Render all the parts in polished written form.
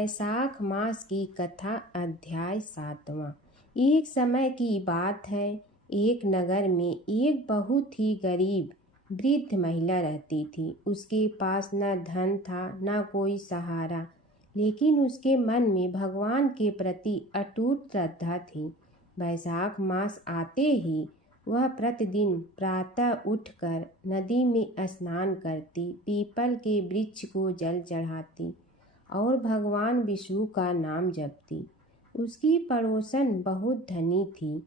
वैशाख मास की कथा अध्याय 7वां। एक समय की बात है, एक नगर में एक बहुत ही गरीब वृद्ध महिला रहती थी। उसके पास न धन था न कोई सहारा, लेकिन उसके मन में भगवान के प्रति अटूट श्रद्धा थी। वैशाख मास आते ही वह प्रतिदिन प्रातः उठकर नदी में स्नान करती, पीपल के वृक्ष को जल चढ़ाती और भगवान विष्णु का नाम जपती। उसकी पड़ोसन बहुत धनी थी,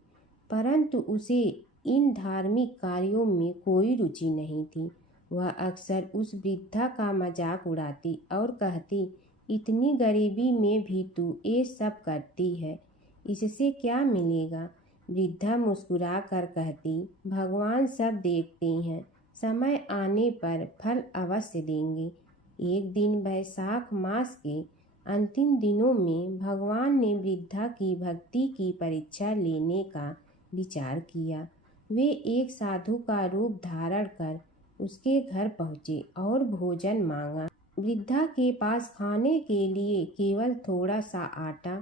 परंतु उसे इन धार्मिक कार्यों में कोई रुचि नहीं थी। वह अक्सर उस वृद्धा का मजाक उड़ाती और कहती, इतनी गरीबी में भी तू ये सब करती है, इससे क्या मिलेगा? वृद्धा मुस्कुरा कर कहती, भगवान सब देखते हैं, समय आने पर फल अवश्य देंगे। एक दिन वैशाख मास के अंतिम दिनों में भगवान ने वृद्धा की भक्ति की परीक्षा लेने का विचार किया। वे एक साधु का रूप धारण कर उसके घर पहुँचे और भोजन मांगा। वृद्धा के पास खाने के लिए केवल थोड़ा सा आटा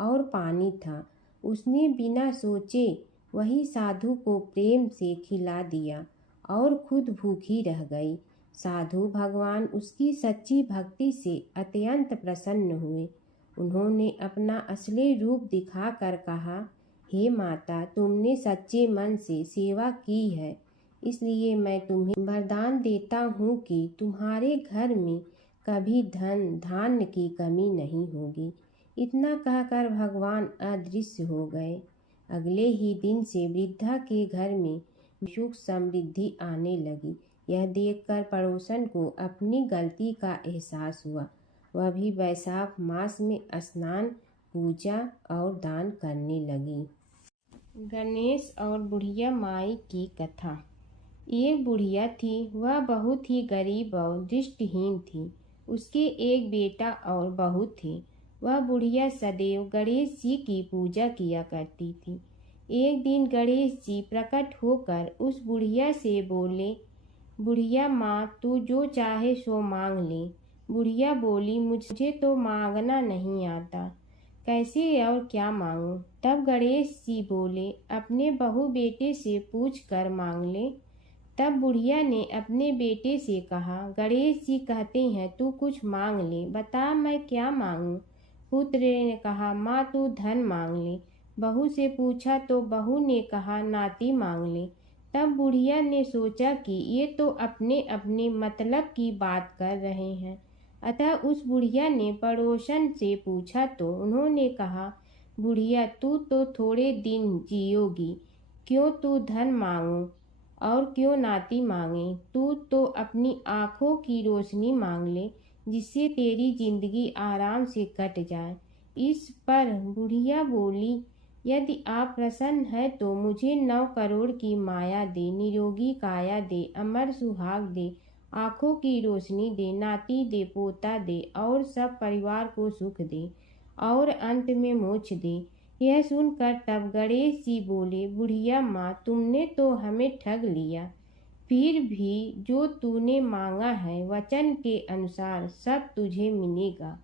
और पानी था। उसने बिना सोचे वही साधु को प्रेम से खिला दिया और खुद भूखी रह गई। साधु भगवान उसकी सच्ची भक्ति से अत्यंत प्रसन्न हुए। उन्होंने अपना असली रूप दिखाकर कहा, हे माता, तुमने सच्चे मन से सेवा की है, इसलिए मैं तुम्हें वरदान देता हूँ कि तुम्हारे घर में कभी धन धान्य की कमी नहीं होगी। इतना कहकर भगवान अदृश्य हो गए। अगले ही दिन से वृद्धा के घर में सुख समृद्धि आने लगी। यह देखकर पड़ोसन को अपनी गलती का एहसास हुआ। वह भी वैशाख मास में स्नान, पूजा और दान करने लगी। गणेश और बुढ़िया माई की कथा। एक बुढ़िया थी, वह बहुत ही गरीब और दृष्टिहीन थी। उसके एक बेटा और बहू थे। वह बुढ़िया सदैव गणेश जी की पूजा किया करती थी। एक दिन गणेश जी प्रकट होकर उस बुढ़िया से बोले, बुढ़िया माँ, तू जो चाहे सो मांग ले। बुढ़िया बोली, मुझे तो मांगना नहीं आता, कैसे और क्या मांगूं? तब गणेश जी बोले, अपने बहू बेटे से पूछ कर मांग ले। तब बुढ़िया ने अपने बेटे से कहा, गणेश जी कहते हैं तू कुछ मांग ले, बता मैं क्या मांगूं? पुत्र ने कहा, माँ तू धन मांग ले। बहू से पूछा तो बहू ने कहा, नाती मांग ले। तब बुढ़िया ने सोचा कि ये तो अपने अपने मतलब की बात कर रहे हैं, अतः उस बुढ़िया ने पड़ोसन से पूछा तो उन्होंने कहा, बुढ़िया तू तो थोड़े दिन जियोगी, क्यों तू धन मांगो और क्यों नाती मांगे? तू तो अपनी आँखों की रोशनी मांग ले, जिससे तेरी जिंदगी आराम से कट जाए। इस पर बुढ़िया बोली, यदि आप प्रसन्न हैं तो मुझे 9 करोड़ की माया दे, निरोगी काया दे, अमर सुहाग दे, आँखों की रोशनी दे, नाती दे, पोता दे और सब परिवार को सुख दे और अंत में मोक्ष दे। यह सुनकर तब गणेश जी बोले, बुढ़िया माँ, तुमने तो हमें ठग लिया, फिर भी जो तूने मांगा है वचन के अनुसार सब तुझे मिलेगा।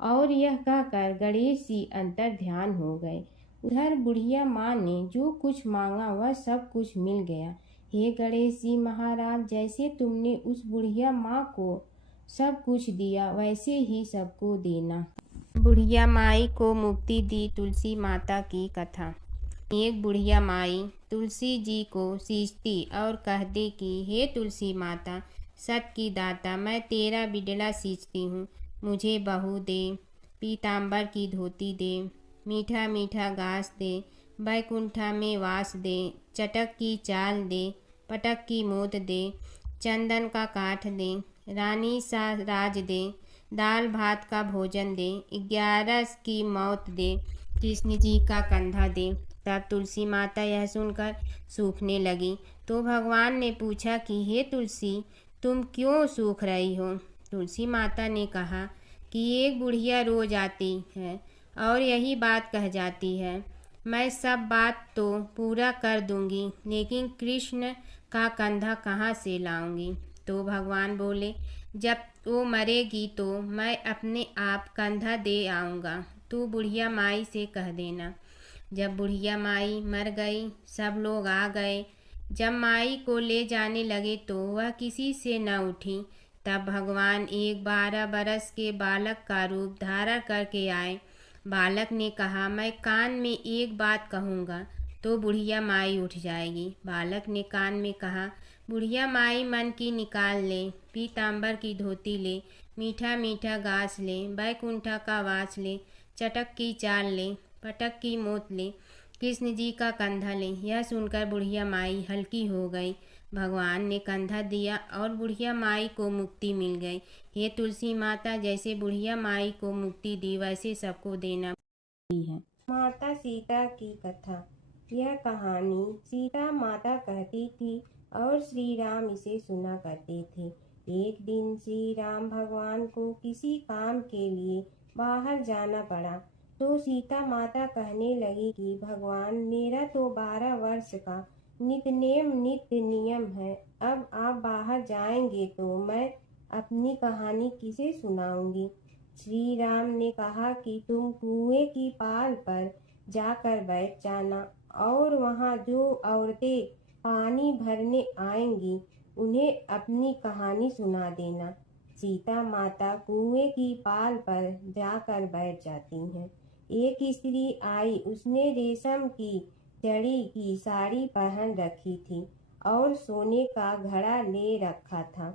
और यह कहकर गणेश जी अंतर ध्यान हो गए। उधर बुढ़िया माँ ने जो कुछ मांगा वह सब कुछ मिल गया। हे गणेश जी महाराज, जैसे तुमने उस बुढ़िया माँ को सब कुछ दिया वैसे ही सबको देना। बुढ़िया माई को मुक्ति दी। तुलसी माता की कथा। एक बुढ़िया माई तुलसी जी को सींचती और कहती कि हे तुलसी माता, सत की दाता, मैं तेरा बिडला सींचती हूँ, मुझे बहू दे, पीताम्बर की धोती दे, मीठा मीठा घास दे, बैकुंठा में वास दे, चटक की चाल दे, पटक की मोद दे, चंदन का काठ दे, रानी सा राज दे, दाल भात का भोजन दे, 11 की मौत दे, कृष्ण जी का कंधा दे। तब तुलसी माता यह सुनकर सूखने लगी तो भगवान ने पूछा कि हे तुलसी, तुम क्यों सूख रही हो? तुलसी माता ने कहा कि एक बुढ़िया रोज आती है और यही बात कह जाती है, मैं सब बात तो पूरा कर दूंगी, लेकिन कृष्ण का कंधा कहाँ से लाऊंगी? तो भगवान बोले, जब वो मरेगी तो मैं अपने आप कंधा दे आऊँगा, तू बुढ़िया माई से कह देना। जब बुढ़िया माई मर गई, सब लोग आ गए। जब माई को ले जाने लगे तो वह किसी से न उठी। तब भगवान एक 12 बरस के बालक का रूप धारण करके आए। बालक ने कहा, मैं कान में एक बात कहूँगा तो बुढ़िया माई उठ जाएगी। बालक ने कान में कहा, बुढ़िया माई मन की निकाल ले, पीताम्बर की धोती ले, मीठा मीठा गाछ ले, बैकुंठा का वास ले, चटक की चाल ले, पटक की मोत ले, कृष्ण जी का कंधा ले। यह सुनकर बुढ़िया माई हल्की हो गई। भगवान ने कंधा दिया और बुढ़िया माई को मुक्ति मिल गई। हे तुलसी माता, जैसे बुढ़िया माई को मुक्ति दी वैसे सबको देना है। माता सीता की कथा। यह कहानी सीता माता कहती थी और श्री राम इसे सुना करते थे। एक दिन श्री राम भगवान को किसी काम के लिए बाहर जाना पड़ा तो सीता माता कहने लगी कि भगवान, मेरा तो 12 वर्ष का नित्य नियम है। अब आप बाहर जाएंगे तो मैं अपनी कहानी किसे सुनाऊंगी। श्री राम ने कहा कि तुम कुएं की पाल पर जाकर बैठ जाना और वहाँ जो औरतें पानी भरने आएंगी उन्हें अपनी कहानी सुना देना। सीता माता कुएं की पाल पर जाकर बैठ जाती हैं। एक स्त्री आई, उसने रेशम की जड़ी की साड़ी पहन रखी थी और सोने का घड़ा ले रखा था।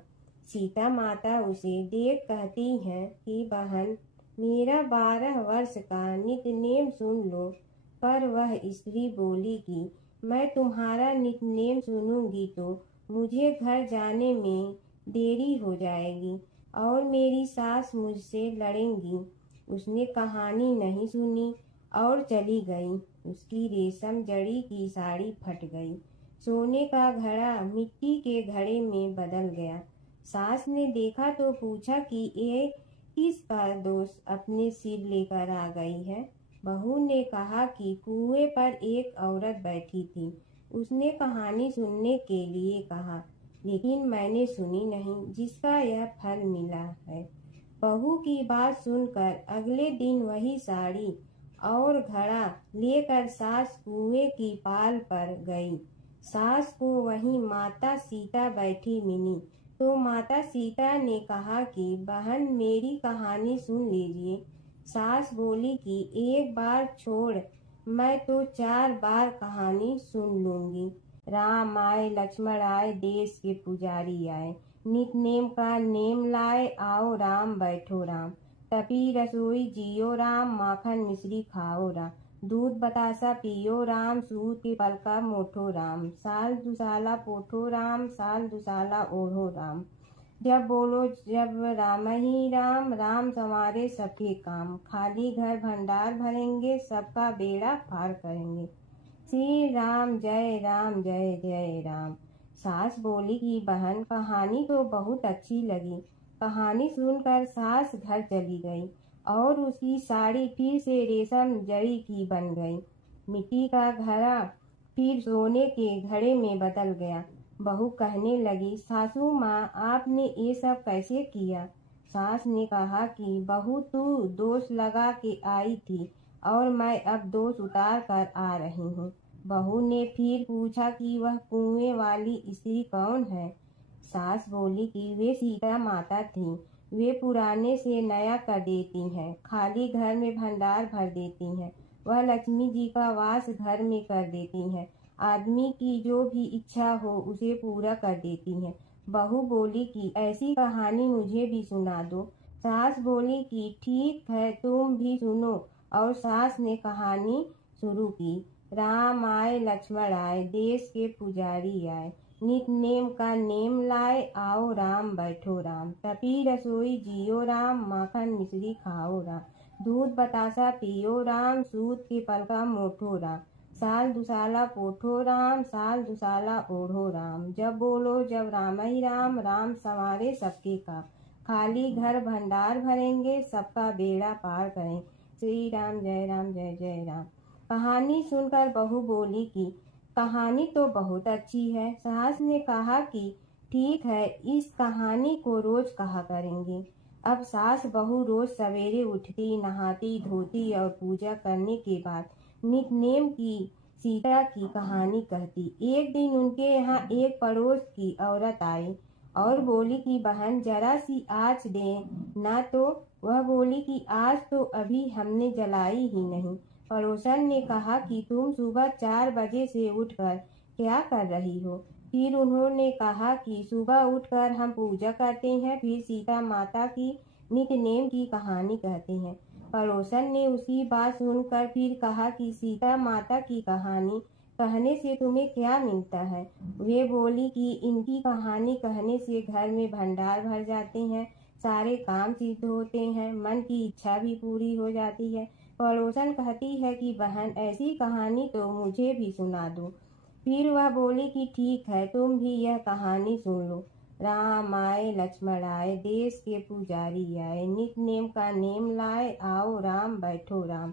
सीता माता उसे देख कहती हैं कि बहन, मेरा 12 वर्ष का नित्य नेम सुन लो। पर वह स्त्री बोली कि मैं तुम्हारा नित्य नेम सुनूंगी तो मुझे घर जाने में देरी हो जाएगी और मेरी सास मुझसे लड़ेंगी। उसने कहानी नहीं सुनी और चली गई। उसकी रेशम जड़ी की साड़ी फट गई, सोने का घड़ा मिट्टी के घड़े में बदल गया। सास ने देखा तो पूछा कि ये किसका दोष अपने सिर लेकर आ गई है। बहू ने कहा कि कुएं पर एक औरत बैठी थी, उसने कहानी सुनने के लिए कहा, लेकिन मैंने सुनी नहीं, जिसका यह फल मिला है। बहू की बात सुनकर अगले दिन वही साड़ी और घड़ा लेकर सास कुएं की पाल पर गई। सास को वहीं माता सीता बैठी मिली तो माता सीता ने कहा कि बहन, मेरी कहानी सुन लीजिए। सास बोली कि एक बार छोड़, मैं तो 4 बार कहानी सुन लूंगी। राम आए, लक्ष्मण आए, देश के पुजारी आए, नित नेम का नेम लाए, आओ राम बैठो राम, तपी रसोई जियो राम, माखन मिश्री खाओ राम, दूध बतासा पियो राम, सूत के पल का मोठो राम, साल दुसाला पोठो राम, साल दुसाला ओढ़ो राम। जब बोलो जब राम ही राम, राम संवारे सबके काम, खाली घर भंडार भरेंगे, सबका बेड़ा पार करेंगे। श्री राम जय राम जय जय राम। सास बोली कि बहन, कहानी तो बहुत अच्छी लगी। कहानी सुनकर सास घर चली गई और उसकी साड़ी फिर से रेशम जड़ी की बन गई। मिट्टी का घड़ा फिर सोने के घड़े में बदल गया। बहू कहने लगी, सासू माँ, आपने ये सब कैसे किया। सास ने कहा कि बहू, तू दोष लगा के आई थी और मैं अब दोष उतार कर आ रही हूँ। बहू ने फिर पूछा कि वह कुएं वाली स्त्री कौन है। सास बोली कि वे सीता माता थी। वे पुराने से नया कर देती हैं, खाली घर में भंडार भर देती हैं। वह लक्ष्मी जी का वास घर में कर देती हैं। आदमी की जो भी इच्छा हो उसे पूरा कर देती हैं। बहू बोली कि ऐसी कहानी मुझे भी सुना दो। सास बोली कि ठीक है, तुम भी सुनो। और सास ने कहानी शुरू की। राम आए, लक्ष्मण आए, देश के पुजारी आए, नित नेम का नेम लाए, आओ राम बैठो राम, तपी रसोई जियो राम, माखन मिश्री खाओ राम, दूध बतासा पियो राम, सूत के पल का मोठो राम, साल दुसाला पोठो राम, साल दुसाला ओढ़ो राम। जब बोलो जब राम ही राम, राम संवारे सबके काम, खाली घर भंडार भरेंगे, सबका बेड़ा पार करें। श्री राम जय राम जय जय राम। कहानी सुनकर बहू बोली कि कहानी तो बहुत अच्छी है। सास ने कहा कि ठीक है, इस कहानी को रोज कहा करेंगे। अब सास बहू रोज सवेरे उठती, नहाती धोती और पूजा करने के बाद नितनेम की सीता की कहानी कहती। एक दिन उनके यहाँ एक पड़ोस की औरत आई और बोली कि बहन जरा सी आँच दे ना। तो वह बोली कि आज तो अभी हमने जलाई ही नहीं। पड़ोसन ने कहा कि तुम सुबह 4 बजे से उठकर क्या कर रही हो? फिर उन्होंने कहा कि सुबह उठकर हम पूजा करते हैं, फिर सीता माता की नितनेम की कहानी कहते हैं। पड़ोसन ने उसकी बात सुनकर फिर कहा कि सीता माता की कहानी कहने से तुम्हें क्या मिलता है? वे बोली कि इनकी कहानी कहने से घर में भंडार भर जाते हैं, सारे काम सिद्ध होते हैं, मन की इच्छा भी पूरी हो जाती है। पड़ोसन कहती है कि बहन ऐसी कहानी तो मुझे भी सुना दो। फिर वह बोली कि ठीक है, तुम भी यह कहानी सुन लो। राम आए लक्ष्मण आए, देश के पुजारी आए, नित नेम का नेम लाए, आओ राम बैठो राम।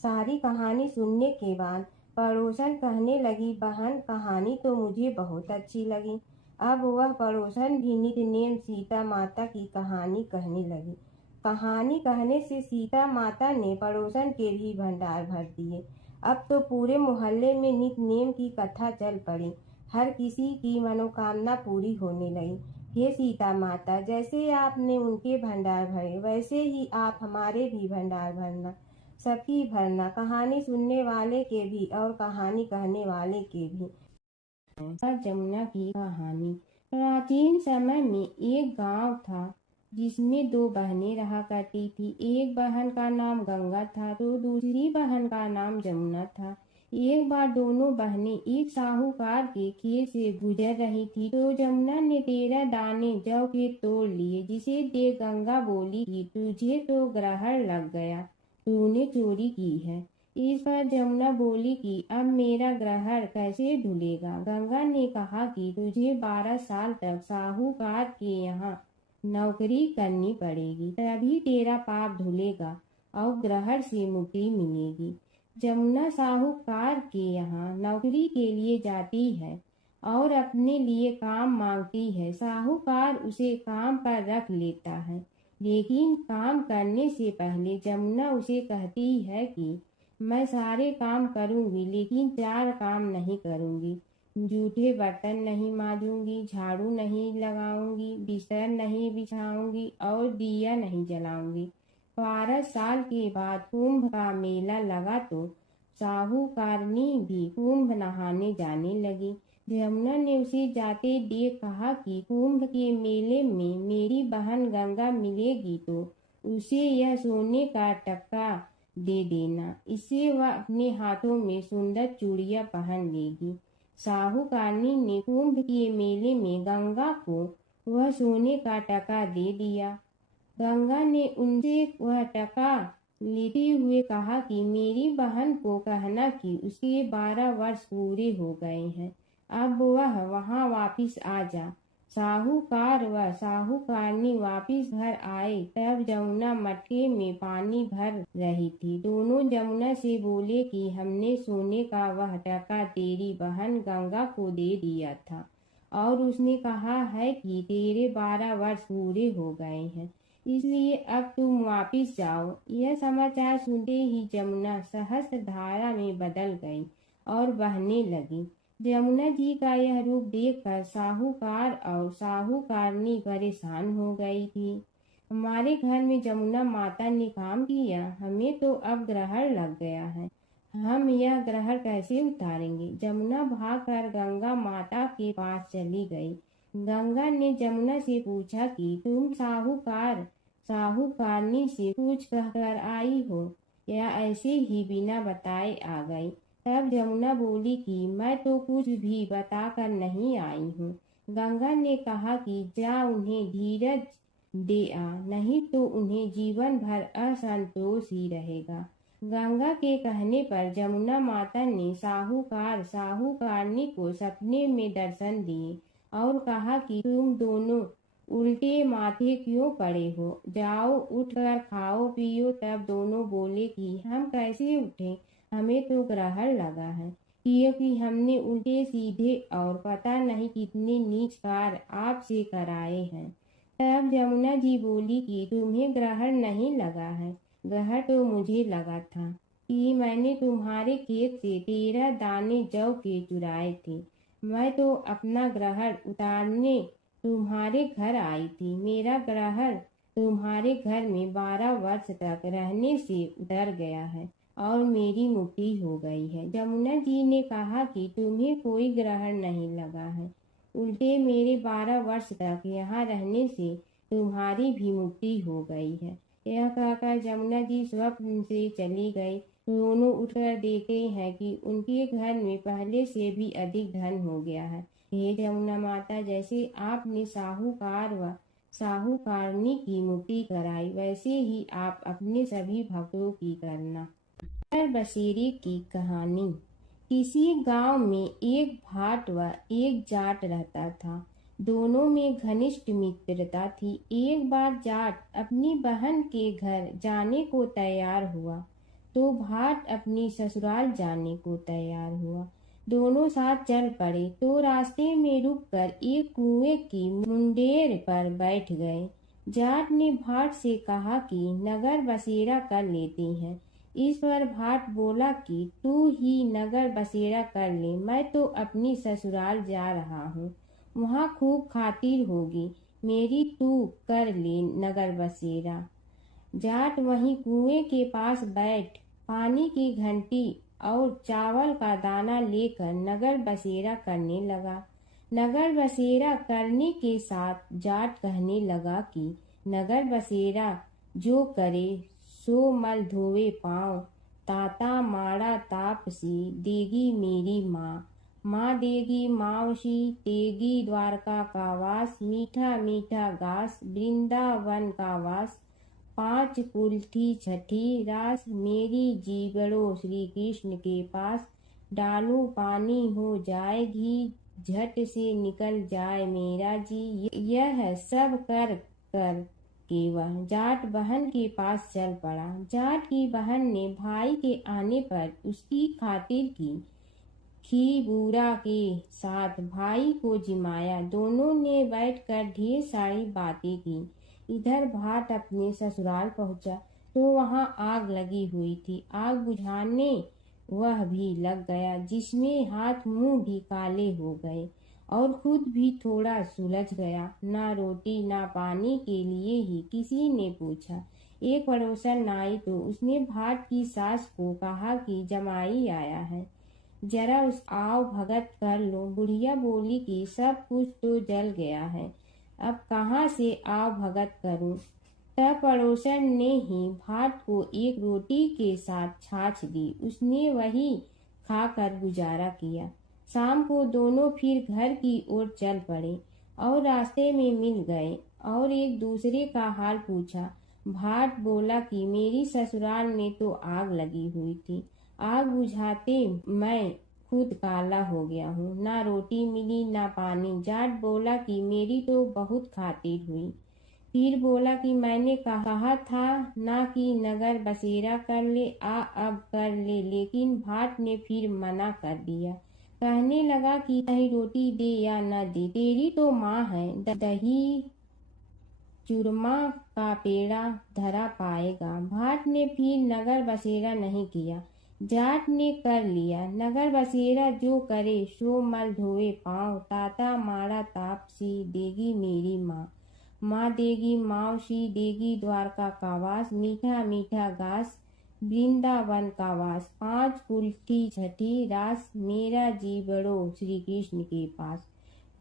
सारी कहानी सुनने के बाद पड़ोसन कहने लगी, बहन कहानी तो मुझे बहुत अच्छी लगी। अब वह पड़ोसन भी नित नेम सीता माता की कहानी कहने लगी। कहानी कहने से सीता माता ने पड़ोसन के भी भंडार भर दिए। अब तो पूरे मोहल्ले में नित नेम की कथा चल पड़ी। हर किसी की मनोकामना पूरी होने लगी। हे सीता माता, जैसे आपने उनके भंडार भरे वैसे ही आप हमारे भी भंडार भरना, सबकी भरना, कहानी सुनने वाले के भी और कहानी कहने वाले के भी। जमुना की कहानी। प्राचीन समय में एक गांव था जिसमें 2 बहनें रहा करती थी। एक बहन का नाम गंगा था तो दूसरी बहन का नाम जमुना था। एक बार दोनों बहनें एक साहूकार के खेत से गुजर रही थी तो जमुना ने 13 दाने जौ के तोड़ लिए, जिसे देख गंगा बोली कि तुझे तो ग्रहण लग गया, तूने चोरी की है। इस पर जमुना बोली कि अब मेरा ग्रहण कैसे धुलेगा? गंगा ने कहा कि तुझे 12 साल तक साहूकार के यहाँ नौकरी करनी पड़ेगी, तभी तेरा पाप धुलेगा और ग्रहण से मुक्ति मिलेगी। जमुना साहूकार के यहाँ नौकरी के लिए जाती है और अपने लिए काम मांगती है। साहूकार उसे काम पर रख लेता है, लेकिन काम करने से पहले जमुना उसे कहती है कि मैं सारे काम करूंगी लेकिन 4 काम नहीं करूंगी। जूठे बर्तन नहीं मांजूंगी, झाड़ू नहीं लगाऊंगी, बिस्तर नहीं बिछाऊंगी और दिया नहीं जलाऊंगी। 12 साल के बाद कुंभ का मेला लगा तो साहूकारनी भी कुंभ नहाने जाने लगी। जमुना ने उसे जाते देख कहा कि कुंभ के मेले में मेरी बहन गंगा मिलेगी तो उसे यह सोने का टक्का दे देना, इससे वह अपने हाथों में सुंदर चूड़ियां पहन लेगी। साहूकारनी ने कुंभ के मेले में गंगा को वह सोने का टका दे दिया। गंगा ने उनसे वह टका लेते हुए कहा कि मेरी बहन को कहना कि उसके 12 वर्ष पूरे हो गए हैं, अब वह वहां वापिस आ जा। साहूकार व साहूकारनी वापिस घर आए तब जमुना मटके में पानी भर रही थी। दोनों जमुना से बोले कि हमने सोने का वह टका तेरी बहन गंगा को दे दिया था और उसने कहा है कि तेरे 12 वर्ष पूरे हो गए हैं, इसलिए अब तुम वापिस जाओ। यह समाचार सुनते ही जमुना सहस्त्र धारा में बदल गई और बहने लगी। जमुना जी का यह रूप देखकर साहूकार और साहूकारनी परेशान हो गई थी। हमारे घर में जमुना माता ने काम किया, हमें तो अब ग्रहण लग गया है, हम यह ग्रहण कैसे उतारेंगे? जमुना भागकर गंगा माता के पास चली गई। गंगा ने जमुना से पूछा कि तुम साहूकारनी से कुछ कहकर आई हो या ऐसे ही बिना बताए आ गई? तब जमुना बोली कि मैं तो कुछ भी बताकर नहीं आई हूँ। गंगा ने कहा कि जा उन्हें धीरज दे आ, नहीं तो उन्हें जीवन भर असंतोष ही रहेगा। गंगा के कहने पर जमुना माता ने साहूकारनी को सपने में दर्शन दिए और कहा कि तुम दोनों उल्टे माथे क्यों पड़े हो, जाओ उठकर खाओ पियो। तब दोनों बोले कि हम कैसे उठें, हमें तो ग्रहण लगा है। क्योंकि हमने उल्टे सीधे और पता नहीं कितने नीच कार्य आपसे कराए हैं। तब जमुना जी बोली कि तुम्हें ग्रहण नहीं लगा है, ग्रहण तो मुझे लगा था कि मैंने तुम्हारे खेत से 13 दाने जौ के चुराए थे। मैं तो अपना ग्रहण उतारने तुम्हारे घर आई थी। मेरा ग्रहण तुम्हारे घर में 12 वर्ष तक रहने से उतर गया है और मेरी मुक्ति हो गई है। जमुना जी ने कहा कि तुम्हें कोई ग्रहण नहीं लगा है, उल्टे मेरे 12 वर्ष तक यहाँ रहने से तुम्हारी भी मुक्ति हो गई है। यह कहकर जमुना जी स्वप्न से चली गई। दोनों उठकर देखते हैं कि उनके घर में पहले से भी अधिक धन हो गया है। हे जमुना माता, जैसे आपने साहूकार व साहूकारनी की मुक्ति कराई, वैसे ही आप अपने सभी भक्तों की करना। नगर बसेरे की कहानी। किसी गांव में एक भाट व एक जाट रहता था। दोनों में घनिष्ठ मित्रता थी। एक बार जाट अपनी बहन के घर जाने को तैयार हुआ तो भाट अपनी ससुराल जाने को तैयार हुआ। दोनों साथ चल पड़े तो रास्ते में रुककर एक कुएं की मुंडेर पर बैठ गए। जाट ने भाट से कहा कि नगर बसेरा कर लेते हैं। इस पर भाट बोला कि तू ही नगर बसेरा कर ले, मैं तो अपनी ससुराल जा रहा हूँ, वहाँ खूब खातिर होगी मेरी, तू कर ले नगर बसेरा। जाट वहीं कुएं के पास बैठ पानी की घंटी और चावल का दाना लेकर नगर बसेरा करने लगा। नगर बसेरा करने के साथ जाट कहने लगा कि नगर बसेरा जो करे सो मल धोवे पाँव, ताता माड़ा तापसी देगी मेरी माँ, माँ देगी मावशी तेगी द्वारका का वास, मीठा मीठा घास वृंदावन का वास, 5 कुल्ठी छठी रास, मेरी जीवड़ो श्री कृष्ण के पास, डालू पानी हो जाए घी, झट से निकल जाए मेरा जी। यह सब कर कर के वह जाट बहन के पास चल पड़ा। जाट की बहन ने भाई के आने पर उसकी खातिर की खी बूरा के साथ भाई को जिमाया। दोनों ने बैठकर ढेर सारी बातें की। इधर भाट अपने ससुराल पहुंचा तो वहां आग लगी हुई थी। आग बुझाने वह भी लग गया, जिसमें हाथ मुंह भी काले हो गए और खुद भी थोड़ा सुलझ गया। ना रोटी ना पानी के लिए ही किसी ने पूछा। एक पड़ोसन आई तो उसने भाट की सास को कहा कि जमाई आया है, जरा उस आओ भगत कर लो। बुढ़िया बोली कि सब कुछ तो जल गया है, अब कहाँ से आओ भगत करूं। तब पड़ोसन ने ही भाट को एक रोटी के साथ छाछ दी। उसने वही खाकर गुजारा किया। शाम को दोनों फिर घर की ओर चल पड़े और रास्ते में मिल गए और एक दूसरे का हाल पूछा। भाट बोला कि मेरी ससुराल में तो आग लगी हुई थी, आग बुझाते मैं खुद काला हो गया हूँ, ना रोटी मिली ना पानी। जाट बोला कि मेरी तो बहुत खातिर हुई। फिर बोला कि मैंने कहा था ना कि नगर बसेरा कर ले, अब कर ले, लेकिन भाट ने फिर मना कर दिया। कहने लगा कि चाहे रोटी दे या न दे, तेरी तो माँ है, दही चूरमा का पेड़ा धरा पाएगा। भाट ने फिर नगर बसेरा नहीं किया, जाट ने कर लिया। नगर बसेरा जो करे सो मल धोए पाँव, ताता माड़ा तापसी देगी मेरी माँ, माँ देगी मावशी देगी द्वारका का वास, मीठा मीठा घास वृंदावन का वास, 5 कुल्ठी छठी रास, मेरा जीवड़ो श्री कृष्ण के पास,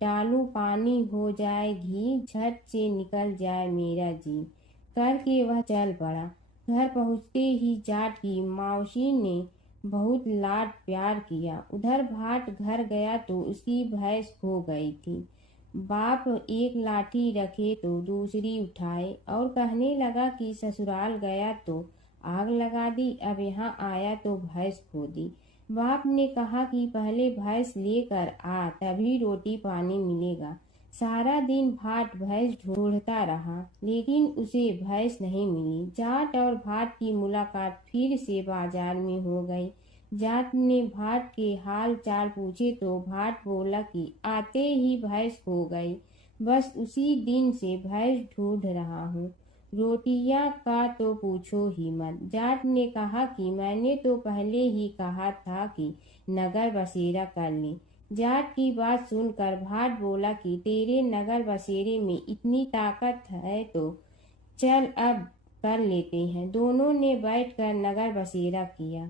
डालू पानी हो जाए घी, झट से निकल जाए मेरा जी। करके वह चल पड़ा। घर पहुँचते ही जाट की मावशी ने बहुत लाड प्यार किया। उधर भाट घर गया तो उसकी भैंस खो गई थी। बाप एक लाठी रखे तो दूसरी उठाए और कहने लगा कि ससुराल गया तो आग लगा दी, अब यहाँ आया तो भैंस खो दी। बाप ने कहा कि पहले भैंस लेकर आ, तभी रोटी पानी मिलेगा। सारा दिन भाट भैंस ढूंढता रहा, लेकिन उसे भैंस नहीं मिली। जाट और भाट की मुलाकात फिर से बाजार में हो गई। जाट ने भाट के हाल चाल पूछे तो भाट बोला कि आते ही भैंस खो गई, बस उसी दिन से भैंस ढूंढ रहा हूँ। रोटियां का तो पूछो ही मत। जाट ने कहा कि मैंने तो पहले ही कहा था कि नगर बसेरा कर ले। जाट की बात सुनकर भाट बोला कि तेरे नगर बसेरे में इतनी ताकत है तो चल अब कर लेते हैं। दोनों ने बैठकर नगर बसेरा किया।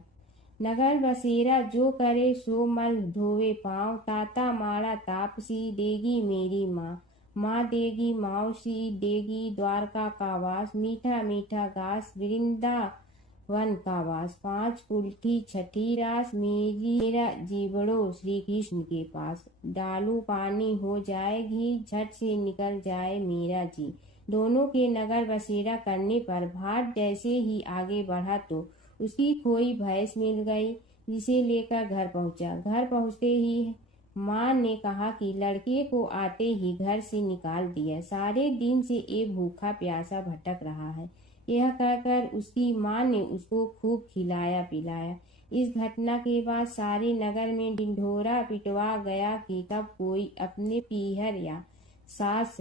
नगर बसेरा जो करे सो मल धोवे पाँव, ताता मारा तापसी देगी मेरी माँ। माँ देगी मौसी देगी द्वारका का वास, मीठा मीठा घास वृंदावन का वास। पाँच पुल की छठी रास मेरा जीवड़ो श्री कृष्ण के पास। डालू पानी हो जाए घी, झट से निकल जाए मेरा जी। दोनों के नगर बसेरा करने पर भाट जैसे ही आगे बढ़ा तो उसकी खोई भैंस मिल गई, जिसे लेकर घर पहुंचा। घर पहुंचते ही माँ ने कहा कि लड़के को आते ही घर से निकाल दिया, सारे दिन से ये भूखा प्यासा भटक रहा है। यह कहकर उसकी माँ ने उसको खूब खिलाया पिलाया। इस घटना के बाद सारे नगर में ढिंढोरा पिटवा गया कि कब कोई अपने पीहर या सास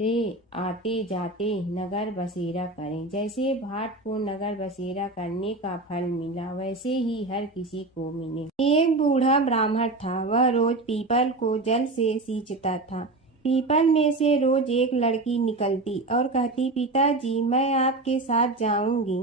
से आते जाते नगर बसेरा करें। जैसे भाट को नगर बसेरा करने का फल मिला, वैसे ही हर किसी को मिले। एक बूढ़ा ब्राह्मण था, वह रोज पीपल को जल से सींचता था। पीपल में से रोज एक लड़की निकलती और कहती, पिताजी मैं आपके साथ जाऊंगी।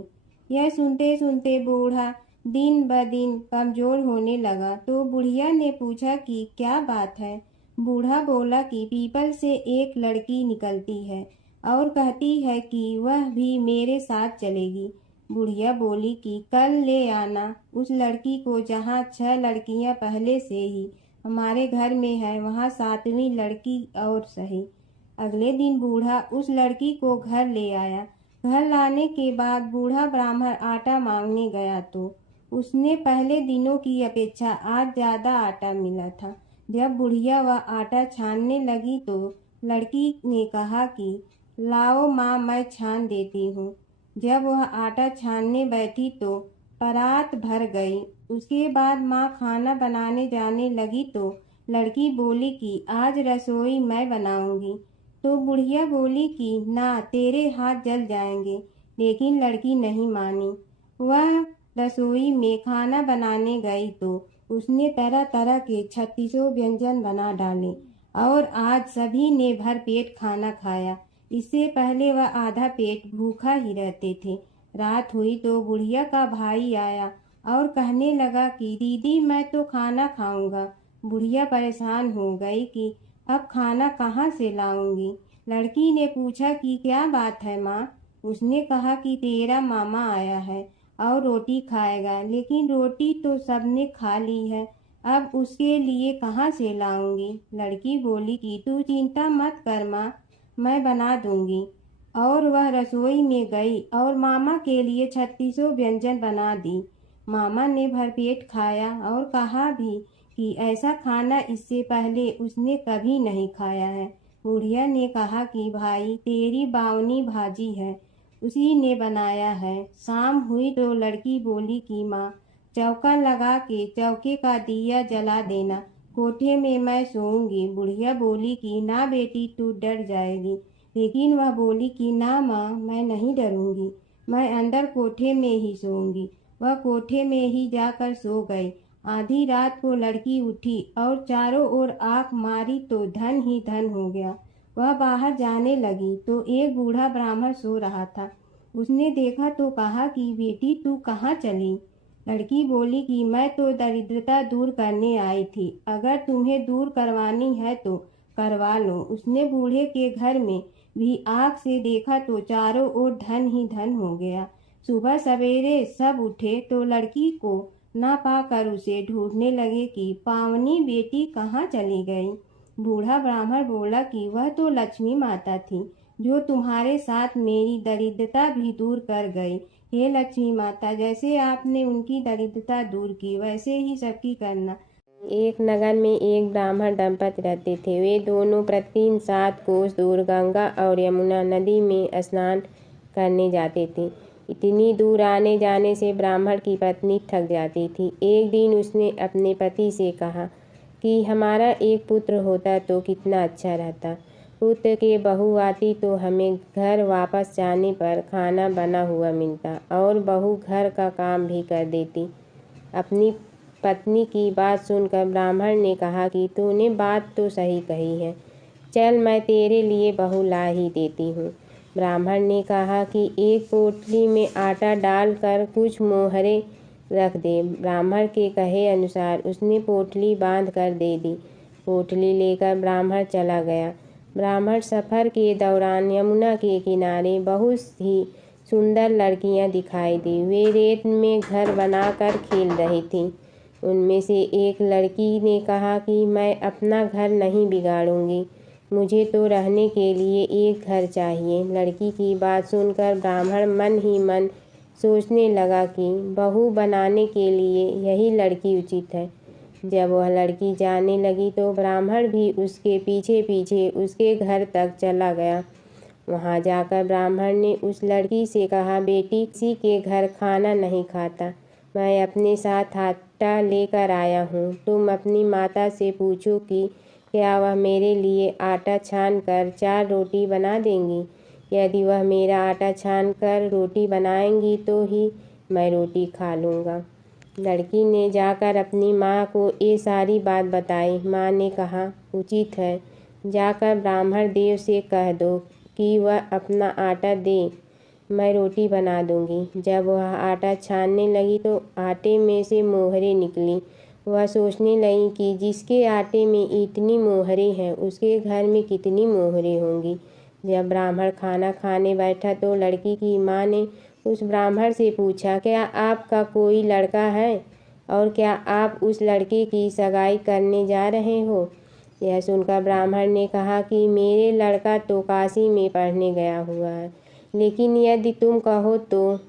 यह सुनते सुनते बूढ़ा दिन ब दिन कमजोर होने लगा। तो बुढ़िया ने पूछा कि क्या बात है। बूढ़ा बोला कि पीपल से एक लड़की निकलती है और कहती है कि वह भी मेरे साथ चलेगी। बुढ़िया बोली कि कल ले आना उस लड़की को, जहाँ 6 लड़कियां पहले से ही हमारे घर में है, वहाँ 7वीं लड़की और सही। अगले दिन बूढ़ा उस लड़की को घर ले आया। घर लाने के बाद बूढ़ा ब्राह्मण आटा मांगने गया तो उसने पहले दिनों की अपेक्षा आज ज्यादा आटा मिला था। जब बुढ़िया वह आटा छानने लगी तो लड़की ने कहा कि लाओ माँ मैं छान देती हूँ। जब वह आटा छानने बैठी तो परात भर गई। उसके बाद माँ खाना बनाने जाने लगी तो लड़की बोली कि आज रसोई मैं बनाऊंगी। तो बुढ़िया बोली कि ना, तेरे हाथ जल जाएंगे। लेकिन लड़की नहीं मानी। वह रसोई में खाना बनाने गई तो उसने तरह तरह के 36 व्यंजन बना डाले और आज सभी ने भर पेट खाना खाया। इससे पहले वह आधा पेट भूखा ही रहते थे। रात हुई तो बुढ़िया का भाई आया और कहने लगा कि दीदी मैं तो खाना खाऊंगा। बुढ़िया परेशान हो गई कि अब खाना कहाँ से लाऊंगी। लड़की ने पूछा कि क्या बात है माँ। उसने कहा कि तेरा मामा आया है और रोटी खाएगा, लेकिन रोटी तो सबने खा ली है, अब उसके लिए कहाँ से लाऊंगी। लड़की बोली कि तू चिंता मत कर माँ, मैं बना दूंगी। और वह रसोई में गई और मामा के लिए 36 व्यंजन बना दी। मामा ने भरपेट खाया और कहा भी कि ऐसा खाना इससे पहले उसने कभी नहीं खाया है। बुढ़िया ने कहा कि भाई तेरी बावनी भाजी है, उसी ने बनाया है। शाम हुई तो लड़की बोली कि माँ चौका लगा के चौके का दिया जला देना, कोठे में मैं सोऊंगी। बुढ़िया बोली कि ना बेटी तू डर जाएगी। लेकिन वह बोली कि ना माँ मैं नहीं डरूंगी, मैं अंदर कोठे में ही सोऊंगी। वह कोठे में ही जाकर सो गई। आधी रात को लड़की उठी और चारों ओर आंख मारी तो धन ही धन हो गया। वह बाहर जाने लगी तो एक बूढ़ा ब्राह्मण सो रहा था। उसने देखा तो कहा कि बेटी तू कहाँ चली। लड़की बोली कि मैं तो दरिद्रता दूर करने आई थी, अगर तुम्हें दूर करवानी है तो करवा लो। उसने बूढ़े के घर में भी आँख से देखा तो चारों ओर धन ही धन हो गया। सुबह सवेरे सब उठे तो लड़की को ना पाकर उसे ढूंढने लगे कि पावनी बेटी कहाँ चली गई। बूढ़ा ब्राह्मण बोला कि वह तो लक्ष्मी माता थी, जो तुम्हारे साथ मेरी दरिद्रता भी दूर कर गई। हे लक्ष्मी माता, जैसे आपने उनकी दरिद्रता दूर की, वैसे ही सबकी करना। एक नगर में एक ब्राह्मण दंपति रहते थे। वे दोनों प्रतिदिन 7 कोस दूर गंगा और यमुना नदी में स्नान करने जाते थे। इतनी दूर आने जाने से ब्राह्मण की पत्नी थक जाती थी। एक दिन उसने अपने पति से कहा कि हमारा एक पुत्र होता तो कितना अच्छा रहता। पुत्र के बहू आती तो हमें घर वापस जाने पर खाना बना हुआ मिलता और बहू घर का काम भी कर देती। अपनी पत्नी की बात सुनकर ब्राह्मण ने कहा कि तूने बात तो सही कही है, चल मैं तेरे लिए बहू ला ही देती हूँ। ब्राह्मण ने कहा कि एक पोटली में आटा डालकर कुछ मोहरे रख दे। ब्राह्मण के कहे अनुसार उसने पोटली बांध कर दे दी। पोटली लेकर ब्राह्मण चला गया। ब्राह्मण सफ़र के दौरान यमुना के किनारे बहुत ही सुंदर लड़कियां दिखाई दी। वे रेत में घर बनाकर खेल रही थीं। उनमें से एक लड़की ने कहा कि मैं अपना घर नहीं बिगाड़ूंगी, मुझे तो रहने के लिए एक घर चाहिए। लड़की की बात सुनकर ब्राह्मण मन ही मन सोचने लगा कि बहू बनाने के लिए यही लड़की उचित है। जब वह लड़की जाने लगी तो ब्राह्मण भी उसके पीछे पीछे उसके घर तक चला गया। वहां जाकर ब्राह्मण ने उस लड़की से कहा, बेटी, किसी के घर खाना नहीं खाता, मैं अपने साथ आटा लेकर आया हूँ। तुम अपनी माता से पूछो कि क्या वह मेरे लिए आटा छान कर 4 रोटी बना देंगी। यदि वह मेरा आटा छान कर रोटी बनाएंगी तो ही मैं रोटी खा लूँगा। लड़की ने जाकर अपनी माँ को ये सारी बात बताई। माँ ने कहा, उचित है, जाकर ब्राह्मण देव से कह दो कि वह अपना आटा दे, मैं रोटी बना दूंगी। जब वह आटा छानने लगी तो आटे में से मोहरे निकली। वह सोचने लगी कि जिसके आटे में इतनी मोहरे हैं उसके घर में कितनी मोहरे होंगी। जब ब्राह्मण खाना खाने बैठा तो लड़की की माँ ने उस ब्राह्मण से पूछा, क्या आपका कोई लड़का है और क्या आप उस लड़के की सगाई करने जा रहे हो। यह सुनकर ब्राह्मण ने कहा कि मेरे लड़का तो काशी में पढ़ने गया हुआ है, लेकिन यदि तुम कहो तो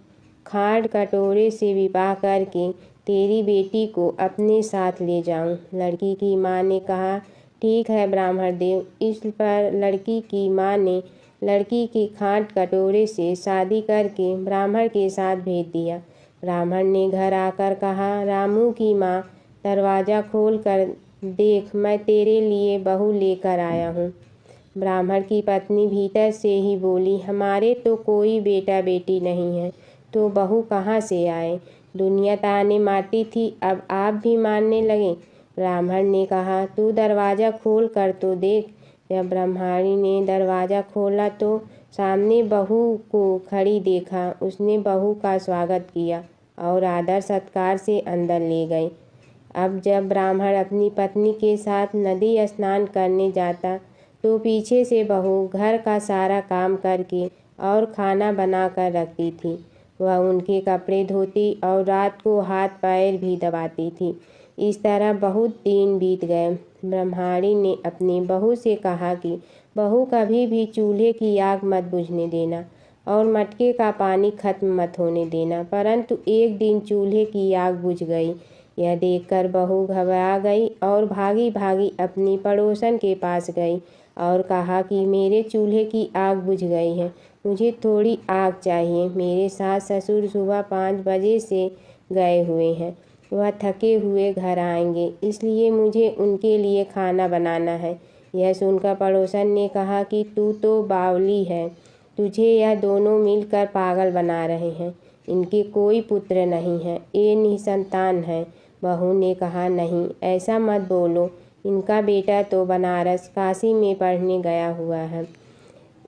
खाड़ कटोरे से विवाह करके तेरी बेटी को अपने साथ ले जाऊं। लड़की की माँ ने कहा, ठीक है ब्राह्मण देव। इस पर लड़की की माँ ने लड़की की खाट कटोरे से शादी करके ब्राह्मण के साथ भेज दिया। ब्राह्मण ने घर आकर कहा, रामू की माँ, दरवाज़ा खोल कर देख, मैं तेरे लिए बहू लेकर आया हूँ। ब्राह्मण की पत्नी भीतर से ही बोली, हमारे तो कोई बेटा बेटी नहीं है, तो बहू कहाँ से आए। दुनिया ताने मारती थी, अब आप भी मारने लगे। ब्राह्मण ने कहा, तू दरवाज़ा खोल कर तो देख। जब ब्रह्मचारी ने दरवाज़ा खोला तो सामने बहू को खड़ी देखा। उसने बहू का स्वागत किया और आदर सत्कार से अंदर ले गई। अब जब ब्राह्मण अपनी पत्नी के साथ नदी स्नान करने जाता तो पीछे से बहू घर का सारा काम करके और खाना बना कर रखती थी। वह उनके कपड़े धोती और रात को हाथ पैर भी दबाती थी। इस तरह बहुत दिन बीत गए। ब्रह्मचारी ने अपनी बहू से कहा कि बहू कभी भी चूल्हे की आग मत बुझने देना और मटके का पानी खत्म मत होने देना। परंतु एक दिन चूल्हे की आग बुझ गई। यह देखकर बहू घबरा गई और भागी भागी अपनी पड़ोसन के पास गई और कहा कि मेरे चूल्हे की आग बुझ गई है, मुझे थोड़ी आग चाहिए। मेरे सास ससुर सुबह 5 बजे से गए हुए हैं, वह थके हुए घर आएंगे, इसलिए मुझे उनके लिए खाना बनाना है। यह सुनकर पड़ोसन ने कहा कि तू तो बावली है, तुझे यह दोनों मिलकर पागल बना रहे हैं। इनके कोई पुत्र नहीं है, ये निसंतान है। बहू ने कहा, नहीं ऐसा मत बोलो, इनका बेटा तो बनारस काशी में पढ़ने गया हुआ है।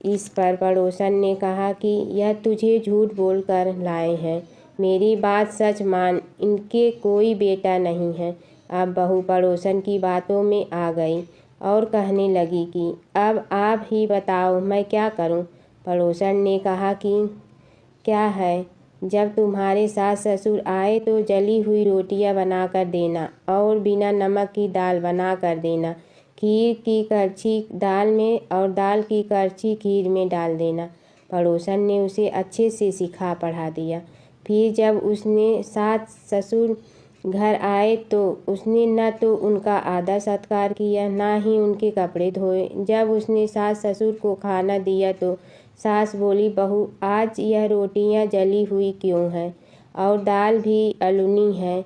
इस पर पड़ोसन ने कहा कि यह तुझे झूठ बोलकर लाए हैं, मेरी बात सच मान, इनके कोई बेटा नहीं है। अब बहू पड़ोसन की बातों में आ गई और कहने लगी कि अब आप ही बताओ मैं क्या करूं। पड़ोसन ने कहा कि क्या है, जब तुम्हारे सास ससुर आए तो जली हुई रोटियां बना कर देना और बिना नमक की दाल बना कर देना। खीर की करछी दाल में और दाल की करछी खीर में डाल देना। पड़ोसन ने उसे अच्छे से सिखा पढ़ा दिया। फिर जब उसने सास ससुर घर आए तो उसने न तो उनका आदर सत्कार किया, ना ही उनके कपड़े धोए। जब उसने सास ससुर को खाना दिया तो सास बोली, बहू आज यह रोटियां जली हुई क्यों हैं और दाल भी अलुनी है।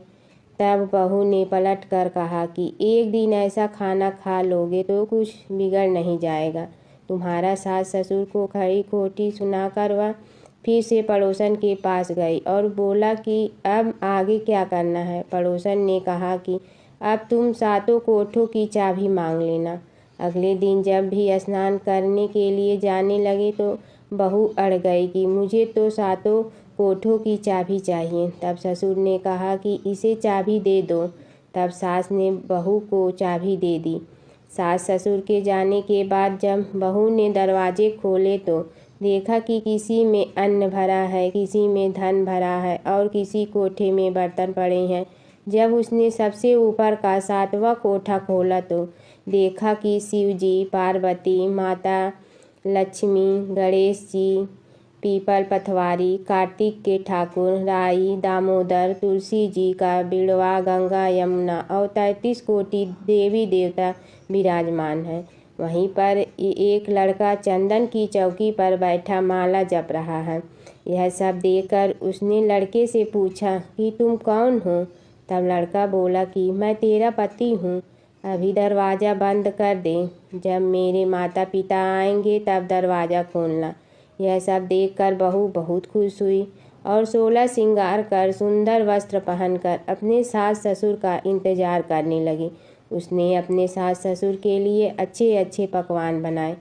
तब बहू ने पलट कर कहा कि एक दिन ऐसा खाना खा लोगे तो कुछ बिगड़ नहीं जाएगा। तुम्हारा सास ससुर को खरी खोटी सुनाकर वह फिर से पड़ोसन के पास गई और बोला कि अब आगे क्या करना है। पड़ोसन ने कहा कि अब तुम सातों कोठों की चाबी मांग लेना। अगले दिन जब भी स्नान करने के लिए जाने लगे तो बहू अड़ गई कि मुझे तो सातों कोठों की चाबी चाहिए। तब ससुर ने कहा कि इसे चाबी दे दो। तब सास ने बहू को चाबी दे दी। सास ससुर के जाने के बाद जब बहू ने दरवाजे खोले तो देखा कि किसी में अन्न भरा है, किसी में धन भरा है और किसी कोठे में बर्तन पड़े हैं। जब उसने सबसे ऊपर का 7वां कोठा खोला तो देखा कि शिव जी, पार्वती माता, लक्ष्मी, गणेश जी, पीपल पथवारी, कार्तिक के ठाकुर, राई, दामोदर, तुलसी जी का बिड़वा, गंगा, यमुना और 33 कोटि देवी देवता विराजमान है। वहीं पर एक लड़का चंदन की चौकी पर बैठा माला जप रहा है। यह सब देखकर उसने लड़के से पूछा कि तुम कौन हो। तब लड़का बोला कि मैं तेरा पति हूँ, अभी दरवाज़ा बंद कर दे, जब मेरे माता पिता आएंगे तब दरवाज़ा खोलना। यह सब देखकर बहू बहुत खुश हुई और 16 श्रृंगार कर सुंदर वस्त्र पहनकर अपने सास ससुर का इंतजार करने लगी। उसने अपने सास ससुर के लिए अच्छे अच्छे पकवान बनाए।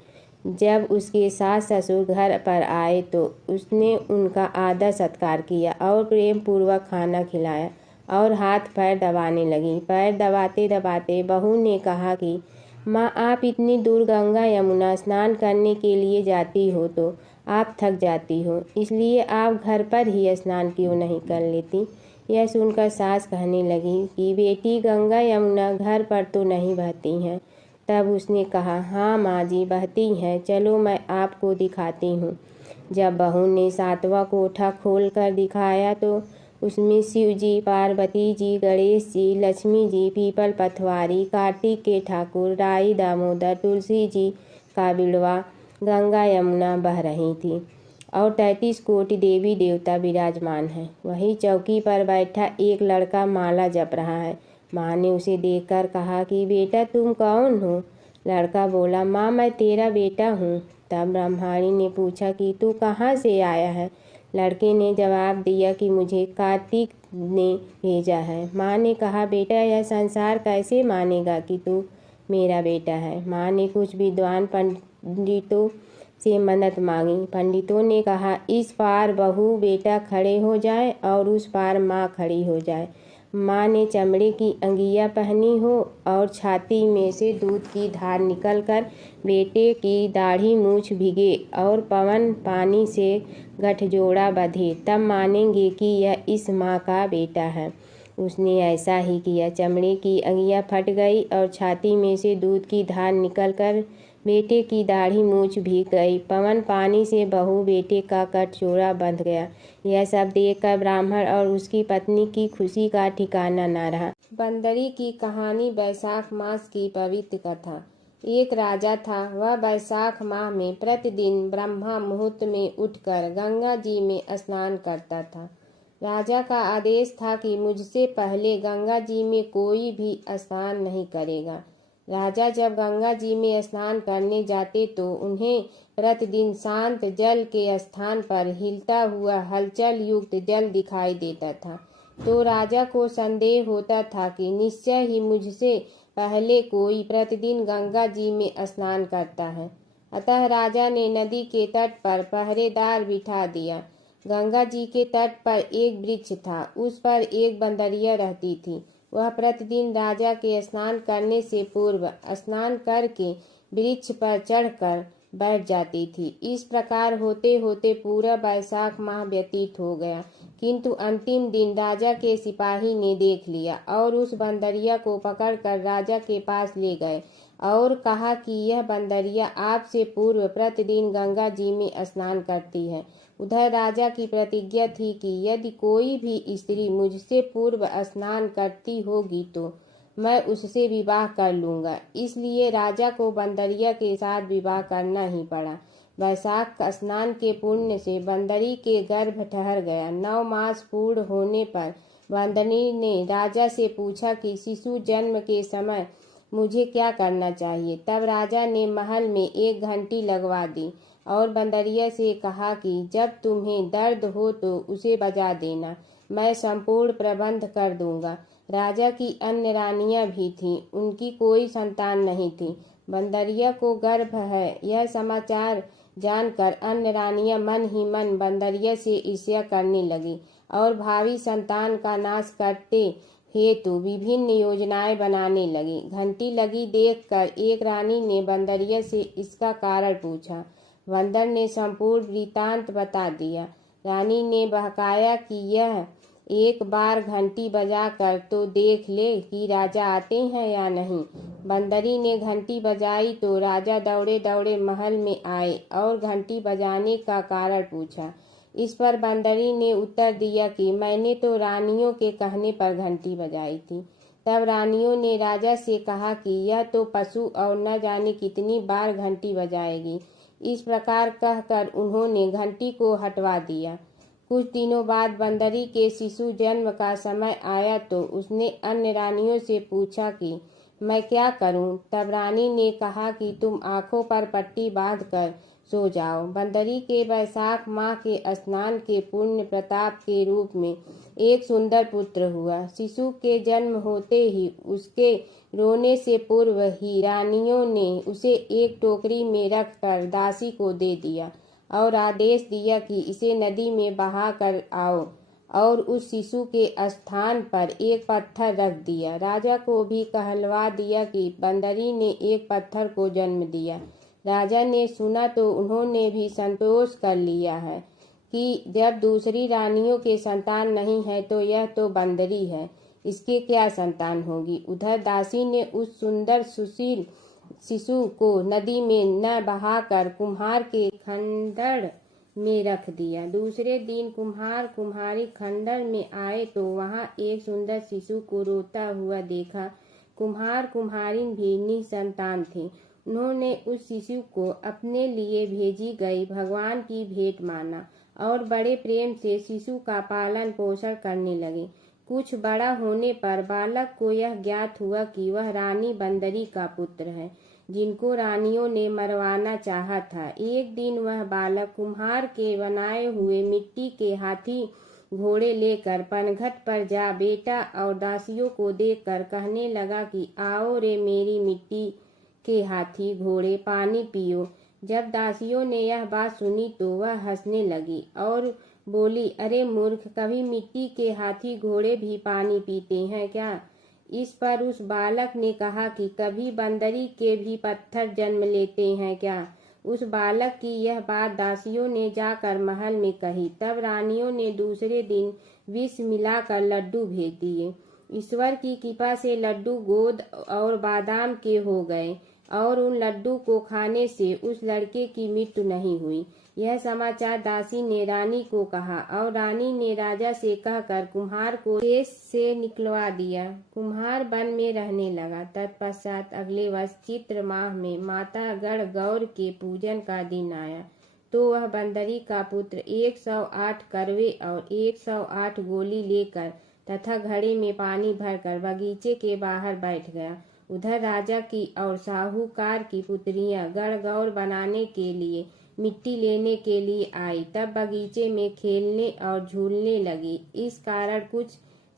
जब उसके सास ससुर घर पर आए तो उसने उनका आदर सत्कार किया और प्रेम पूर्वक खाना खिलाया और हाथ पैर दबाने लगी। पैर दबाते दबाते बहू ने कहा कि माँ, आप इतनी दूर गंगा यमुना स्नान करने के लिए जाती हो तो आप थक जाती हो, इसलिए आप घर पर ही स्नान क्यों नहीं कर लेती। यह सुनकर सास कहने लगी कि बेटी, गंगा यमुना घर पर तो नहीं बहती हैं। तब उसने कहा, हाँ माँ जी, बहती हैं, चलो मैं आपको दिखाती हूँ। जब बहू ने 7वां कोठा खोल कर दिखाया तो उसमें शिव जी, पार्वती जी, गणेश जी, लक्ष्मी जी, पीपल पथवारी, कार्तिक के ठाकुर, राई, दामोदर, तुलसी जी का बिड़वा, गंगा यमुना बह रही थी और 33 कोटि देवी देवता विराजमान हैं। वही चौकी पर बैठा एक लड़का माला जप रहा है। माँ ने उसे देखकर कहा कि बेटा, तुम कौन हो। लड़का बोला, माँ, मैं तेरा बेटा हूँ। तब ब्रह्माणी ने पूछा कि तू कहाँ से आया है। लड़के ने जवाब दिया कि मुझे कार्तिक ने भेजा है। माँ ने कहा, बेटा, यह संसार कैसे मानेगा कि तू मेरा बेटा है। माँ ने कुछ विद्वान पंडितों से मदद मांगी। पंडितों ने कहा, इस पार बहू बेटा खड़े हो जाए और उस पार माँ खड़ी हो जाए। माँ ने चमड़े की अंगिया पहनी हो और छाती में से दूध की धार निकलकर बेटे की दाढ़ी मूछ भिगे और पवन पानी से गठजोड़ा बंधे, तब मानेंगे कि यह इस माँ का बेटा है। उसने ऐसा ही किया। चमड़े की अंगिया फट गई और छाती में से दूध की धार निकलकर बेटे की दाढ़ी मूछ भीग गई। पवन पानी से बहू बेटे का गठजोड़ा बंध गया। यह सब देखकर ब्राह्मण और उसकी पत्नी की खुशी का ठिकाना न रहा। बंदरी की कहानी। बैसाख मास की पवित्र कथा। एक राजा था। वह बैसाख माह में प्रतिदिन ब्रह्मा मुहूर्त में उठकर गंगा जी में स्नान करता था। राजा का आदेश था कि मुझसे पहले गंगा जी में कोई भी स्नान नहीं करेगा। राजा जब गंगा जी में स्नान करने जाते तो उन्हें प्रतिदिन शांत जल के स्थान पर हिलता हुआ हलचल युक्त जल दिखाई देता था। तो राजा को संदेह होता था कि निश्चय ही मुझसे पहले कोई प्रतिदिन गंगा जी में स्नान करता है। अतः राजा ने नदी के तट पर पहरेदार बिठा दिया। गंगा जी के तट पर एक वृक्ष था। उस पर एक बंदरिया रहती थी। वह प्रतिदिन राजा के स्नान करने से पूर्व स्नान करके वृक्ष पर चढ़कर बैठ जाती थी। इस प्रकार होते होते पूरा बैसाख माह व्यतीत हो गया, किंतु अंतिम दिन राजा के सिपाही ने देख लिया और उस बंदरिया को पकड़कर राजा के पास ले गए और कहा कि यह बंदरिया आपसे पूर्व प्रतिदिन गंगा जी में स्नान करती है। उधर राजा की प्रतिज्ञा थी कि यदि कोई भी स्त्री मुझसे पूर्व स्नान करती होगी तो मैं उससे विवाह कर लूंगा। इसलिए राजा को बंदरिया के साथ विवाह करना ही पड़ा। वैशाख स्नान के पुण्य से बंदरी के गर्भ ठहर गया। 9 मास पूर्ण होने पर बंदरी ने राजा से पूछा कि शिशु जन्म के समय मुझे क्या करना चाहिए। तब राजा ने महल में एक घंटी लगवा दी और बंदरिया से कहा कि जब तुम्हें दर्द हो तो उसे बजा देना, मैं संपूर्ण प्रबंध कर दूंगा। राजा की अन्य रानियां भी थीं, उनकी कोई संतान नहीं थी। बंदरिया को गर्भ है यह समाचार जानकर अन्य रानियां मन ही मन बंदरिया से ईर्ष्या करने लगी और भावी संतान का नाश करते हेतु विभिन्न योजनाएं बनाने लगी। घंटी लगी देखकर एक रानी ने बंदरिया से इसका कारण पूछा। बंदर ने संपूर्ण वृत्तांत बता दिया। रानी ने बहकाया कि यह एक बार घंटी बजाकर तो देख ले कि राजा आते हैं या नहीं। बंदरी ने घंटी बजाई तो राजा दौड़े दौड़े महल में आए और घंटी बजाने का कारण पूछा। इस पर बंदरी ने उत्तर दिया कि मैंने तो रानियों के कहने पर घंटी बजाई थी। तब रानियों ने राजा से कहा कि यह तो पशु और न जाने कितनी बार घंटी बजाएगी। इस प्रकार कहकर उन्होंने घंटी को हटवा दिया। कुछ दिनों बाद बंदरी के शिशु जन्म का समय आया तो उसने अन्य रानियों से पूछा कि मैं क्या करूं। तब रानी ने कहा कि तुम आंखों पर पट्टी बांधकर सो जाओ। बंदरी के वैशाख माह के स्नान के पुण्य प्रताप के रूप में एक सुंदर पुत्र हुआ। शिशु के जन्म होते ही उसके रोने से पूर्व ही रानियों ने उसे एक टोकरी में रखकर दासी को दे दिया और आदेश दिया कि इसे नदी में बहा कर आओ और उस शिशु के स्थान पर एक पत्थर रख दिया। राजा को भी कहलवा दिया कि बंदरी ने एक पत्थर को जन्म दिया। राजा ने सुना तो उन्होंने भी संतोष कर लिया है कि जब दूसरी रानियों के संतान नहीं है तो यह तो बंदरी है, इसके क्या संतान होगी। उधर दासी ने उस सुंदर सुशील शिशु को नदी में न बहाकर कुम्हार के खंडर में रख दिया। दूसरे दिन कुम्हार कुम्हारी खंडर में आए तो वहां एक सुंदर शिशु को रोता हुआ देखा। कुम्हार कुम्हारिन भी निसंतान थे। उन्होंने उस शिशु को अपने लिए भेजी गई भगवान की भेंट माना और बड़े प्रेम से शिशु का पालन पोषण करने लगे। कुछ बड़ा होने पर बालक को यह ज्ञात हुआ कि वह रानी बंदरी का पुत्र है, जिनको रानियों ने मरवाना चाहा था। एक दिन वह बालक कुम्हार के बनाए हुए मिट्टी के हाथी घोड़े लेकर पनघट पर जा बैठा और दासियों को देखकर कहने लगा कि आओ रे मेरी मिट्टी के हाथी घोड़े, पानी पियो। जब दासियों ने यह बात सुनी तो वह हंसने लगी और बोली, अरे मूर्ख, कभी मिट्टी के हाथी घोड़े भी पानी पीते हैं क्या। इस पर उस बालक ने कहा कि कभी बंदरी के भी पत्थर जन्म लेते हैं क्या। उस बालक की यह बात दासियों ने जाकर महल में कही। तब रानियों ने दूसरे दिन विष मिलाकर लड्डू भेज दिए। ईश्वर की कृपा से लड्डू गोद और बादाम के हो गए और उन लड्डू को खाने से उस लड़के की मृत्यु नहीं हुई। यह समाचार दासी ने रानी को कहा और रानी ने राजा से कहकर कुम्हार को देश से निकलवा दिया। कुम्हार वन में रहने लगा। तत्पश्चात अगले वर्ष चित्र माह में माता गण गौर के पूजन का दिन आया तो वह बंदरी का पुत्र 108 करवे और 108 गोली लेकर तथा घड़े में पानी भरकर बगीचे के बाहर बैठ गया। उधर राजा की और साहूकार की पुत्रियां गणगौर बनाने के लिए मिट्टी लेने के लिए आई। तब बगीचे में खेलने और झूलने लगी। इस कारण कुछ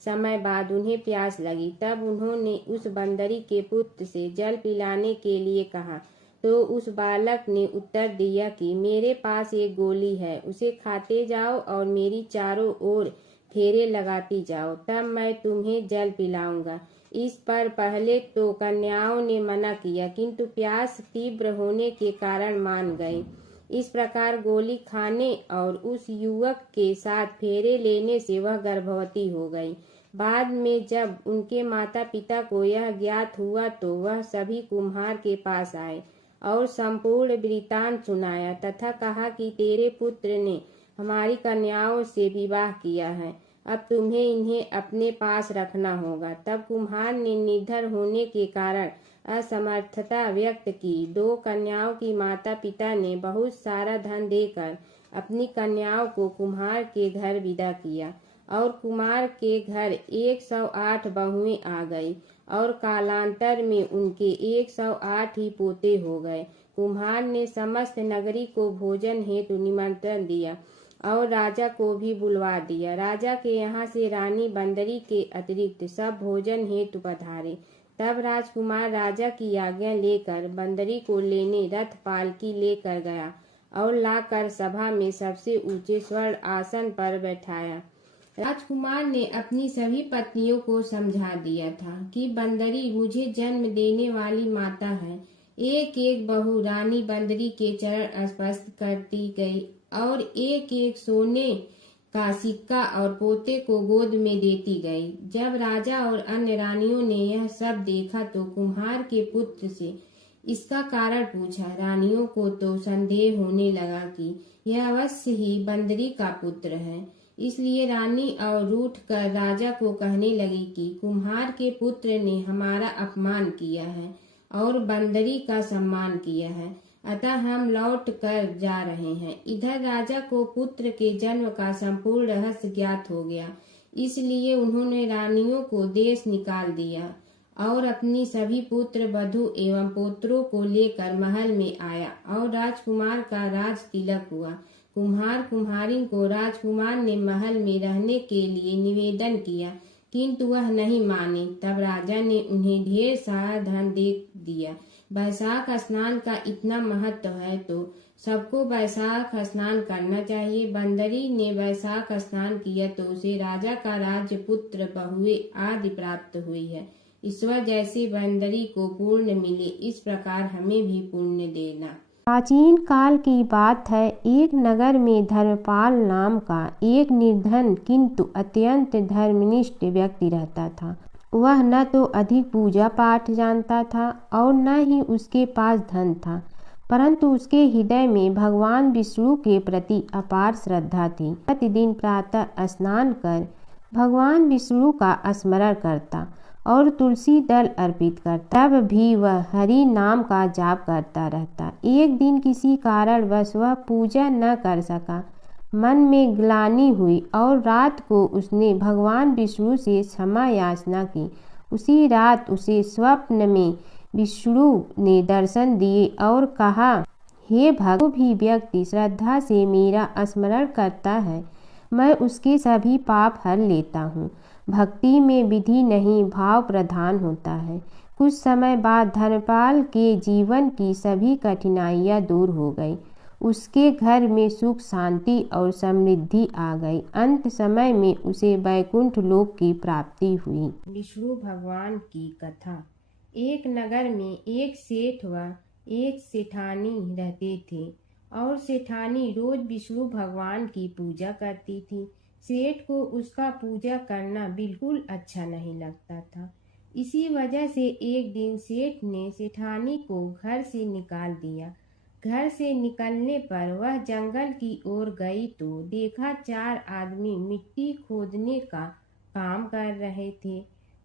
समय बाद उन्हें प्यास लगी। तब उन्होंने उस बंदरी के पुत्र से जल पिलाने के लिए कहा तो उस बालक ने उत्तर दिया कि मेरे पास एक गोली है, उसे खाते जाओ और मेरी चारों ओर फेरे लगाती जाओ, तब मैं तुम्हें जल पिलाऊंगा। इस पर पहले तो कन्याओं ने मना किया, किंतु प्यास तीव्र होने के कारण मान गए। इस प्रकार गोली खाने और उस युवक के साथ फेरे लेने से वह गर्भवती हो गई। बाद में जब उनके माता पिता को यह ज्ञात हुआ तो वह सभी कुम्हार के पास आए और संपूर्ण वृत्तांत सुनाया तथा कहा कि तेरे पुत्र ने हमारी कन्याओं से विवाह किया है, अब तुम्हें इन्हें अपने पास रखना होगा। तब कुम्हार ने निर्धन होने के कारण असमर्थता व्यक्त की। 2 कन्याओं की माता पिता ने बहुत सारा धन देकर अपनी कन्याओं को कुम्हार के घर विदा किया और कुम्हार के घर 108 बहुएं आ गई और कालांतर में उनके 108 ही पोते हो गए। कुम्हार ने समस्त नगरी को भोजन हेतु निमंत्रण दिया और राजा को भी बुलवा दिया। राजा के यहाँ से रानी बंदरी के अतिरिक्त सब भोजन हेतु पधारे। तब राजकुमार राजा की आज्ञा लेकर बंदरी को लेने रथ पालकी लेकर गया और लाकर सभा में सबसे ऊंचे स्वर्ण आसन पर बैठाया। राजकुमार ने अपनी सभी पत्नियों को समझा दिया था कि बंदरी मुझे जन्म देने वाली माता है। एक एक बहू रानी बंदरी के चरण स्पर्श करती गई और एक एक सोने का सिक्का और पोते को गोद में देती गई। जब राजा और अन्य रानियों ने यह सब देखा तो कुम्हार के पुत्र से इसका कारण पूछा। रानियों को तो संदेह होने लगा कि यह अवश्य ही बंदरी का पुत्र है। इसलिए रानी और रूठ कर राजा को कहने लगी कि कुम्हार के पुत्र ने हमारा अपमान किया है और बंदरी का सम्मान किया है, अतः हम लौट कर जा रहे हैं। इधर राजा को पुत्र के जन्म का संपूर्ण रहस्य ज्ञात हो गया, इसलिए उन्होंने रानियों को देश निकाल दिया और अपनी सभी पुत्र वधु एवं पुत्रों को लेकर महल में आया और राजकुमार का राज तिलक हुआ। कुम्हार कुम्हारिन को राजकुमार ने महल में रहने के लिए निवेदन किया, किंतु वह नहीं माने। तब राजा ने उन्हें ढेर सारा धन दे दिया। वैशाख स्नान का इतना महत्व है तो सबको वैशाख स्नान करना चाहिए। बंदरी ने वैशाख स्नान किया तो उसे राजा का राज्य, पुत्र, बहुएं आदि प्राप्त हुई है। ईश्वर जैसे बंदरी को पुण्य मिले, इस प्रकार हमें भी पुण्य देना। प्राचीन काल की बात है। एक नगर में धर्मपाल नाम का एक निर्धन किंतु अत्यंत धर्मनिष्ठ व्यक्ति रहता था। वह न तो अधिक पूजा पाठ जानता था और न ही उसके पास धन था, परंतु उसके हृदय में भगवान विष्णु के प्रति अपार श्रद्धा थी। प्रतिदिन प्रातः स्नान कर भगवान विष्णु का स्मरण करता और तुलसी दल अर्पित करता। तब भी वह हरि नाम का जाप करता रहता। एक दिन किसी कारणवश वह पूजा न कर सका। मन में ग्लानि हुई और रात को उसने भगवान विष्णु से क्षमा याचना की। उसी रात उसे स्वप्न में विष्णु ने दर्शन दिए और कहा, हे भक्त, जो भी व्यक्ति श्रद्धा से मेरा स्मरण करता है, मैं उसके सभी पाप हर लेता हूँ। भक्ति में विधि नहीं, भाव प्रधान होता है। कुछ समय बाद धर्मपाल के जीवन की सभी कठिनाइयाँ दूर हो गई। उसके घर में सुख, शांति और समृद्धि आ गई। अंत समय में उसे वैकुंठ लोक की प्राप्ति हुई। विष्णु भगवान की कथा। एक नगर में एक सेठ व एक सेठानी रहते थे और सेठानी रोज विष्णु भगवान की पूजा करती थी। सेठ को उसका पूजा करना बिल्कुल अच्छा नहीं लगता था। इसी वजह से एक दिन सेठ ने सेठानी को घर से निकाल दिया। घर से निकलने पर वह जंगल की ओर गई तो देखा 4 आदमी मिट्टी खोदने का काम कर रहे थे।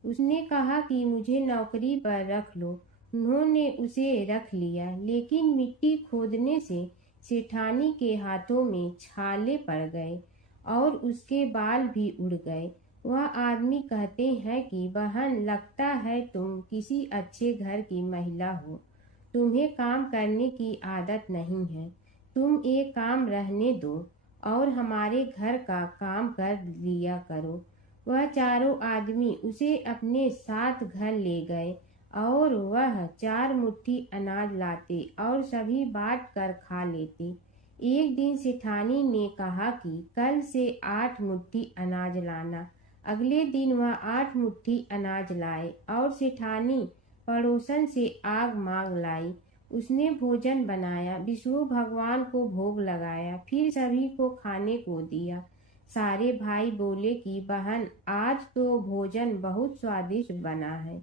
उसने कहा कि मुझे नौकरी पर रख लो। उन्होंने उसे रख लिया, लेकिन मिट्टी खोदने से सेठानी के हाथों में छाले पड़ गए और उसके बाल भी उड़ गए। वह आदमी कहते हैं कि बहन, लगता है तुम किसी अच्छे घर की महिला हो। तुम्हें काम करने की आदत नहीं है। तुम एक काम रहने दो और हमारे घर का काम कर लिया करो। वह चारों आदमी उसे अपने साथ घर ले गए और वह 4 मुट्ठी अनाज लाते और सभी बांट कर खा लेते। एक दिन सेठानी ने कहा कि कल से 8 मुट्ठी अनाज लाना। अगले दिन वह 8 मुट्ठी अनाज लाए और सेठानी पड़ोसन से आग मांग लाई। उसने भोजन बनाया, विष्णु भगवान को भोग लगाया, फिर सभी को खाने को दिया। सारे भाई बोले कि बहन, आज तो भोजन बहुत स्वादिष्ट बना है।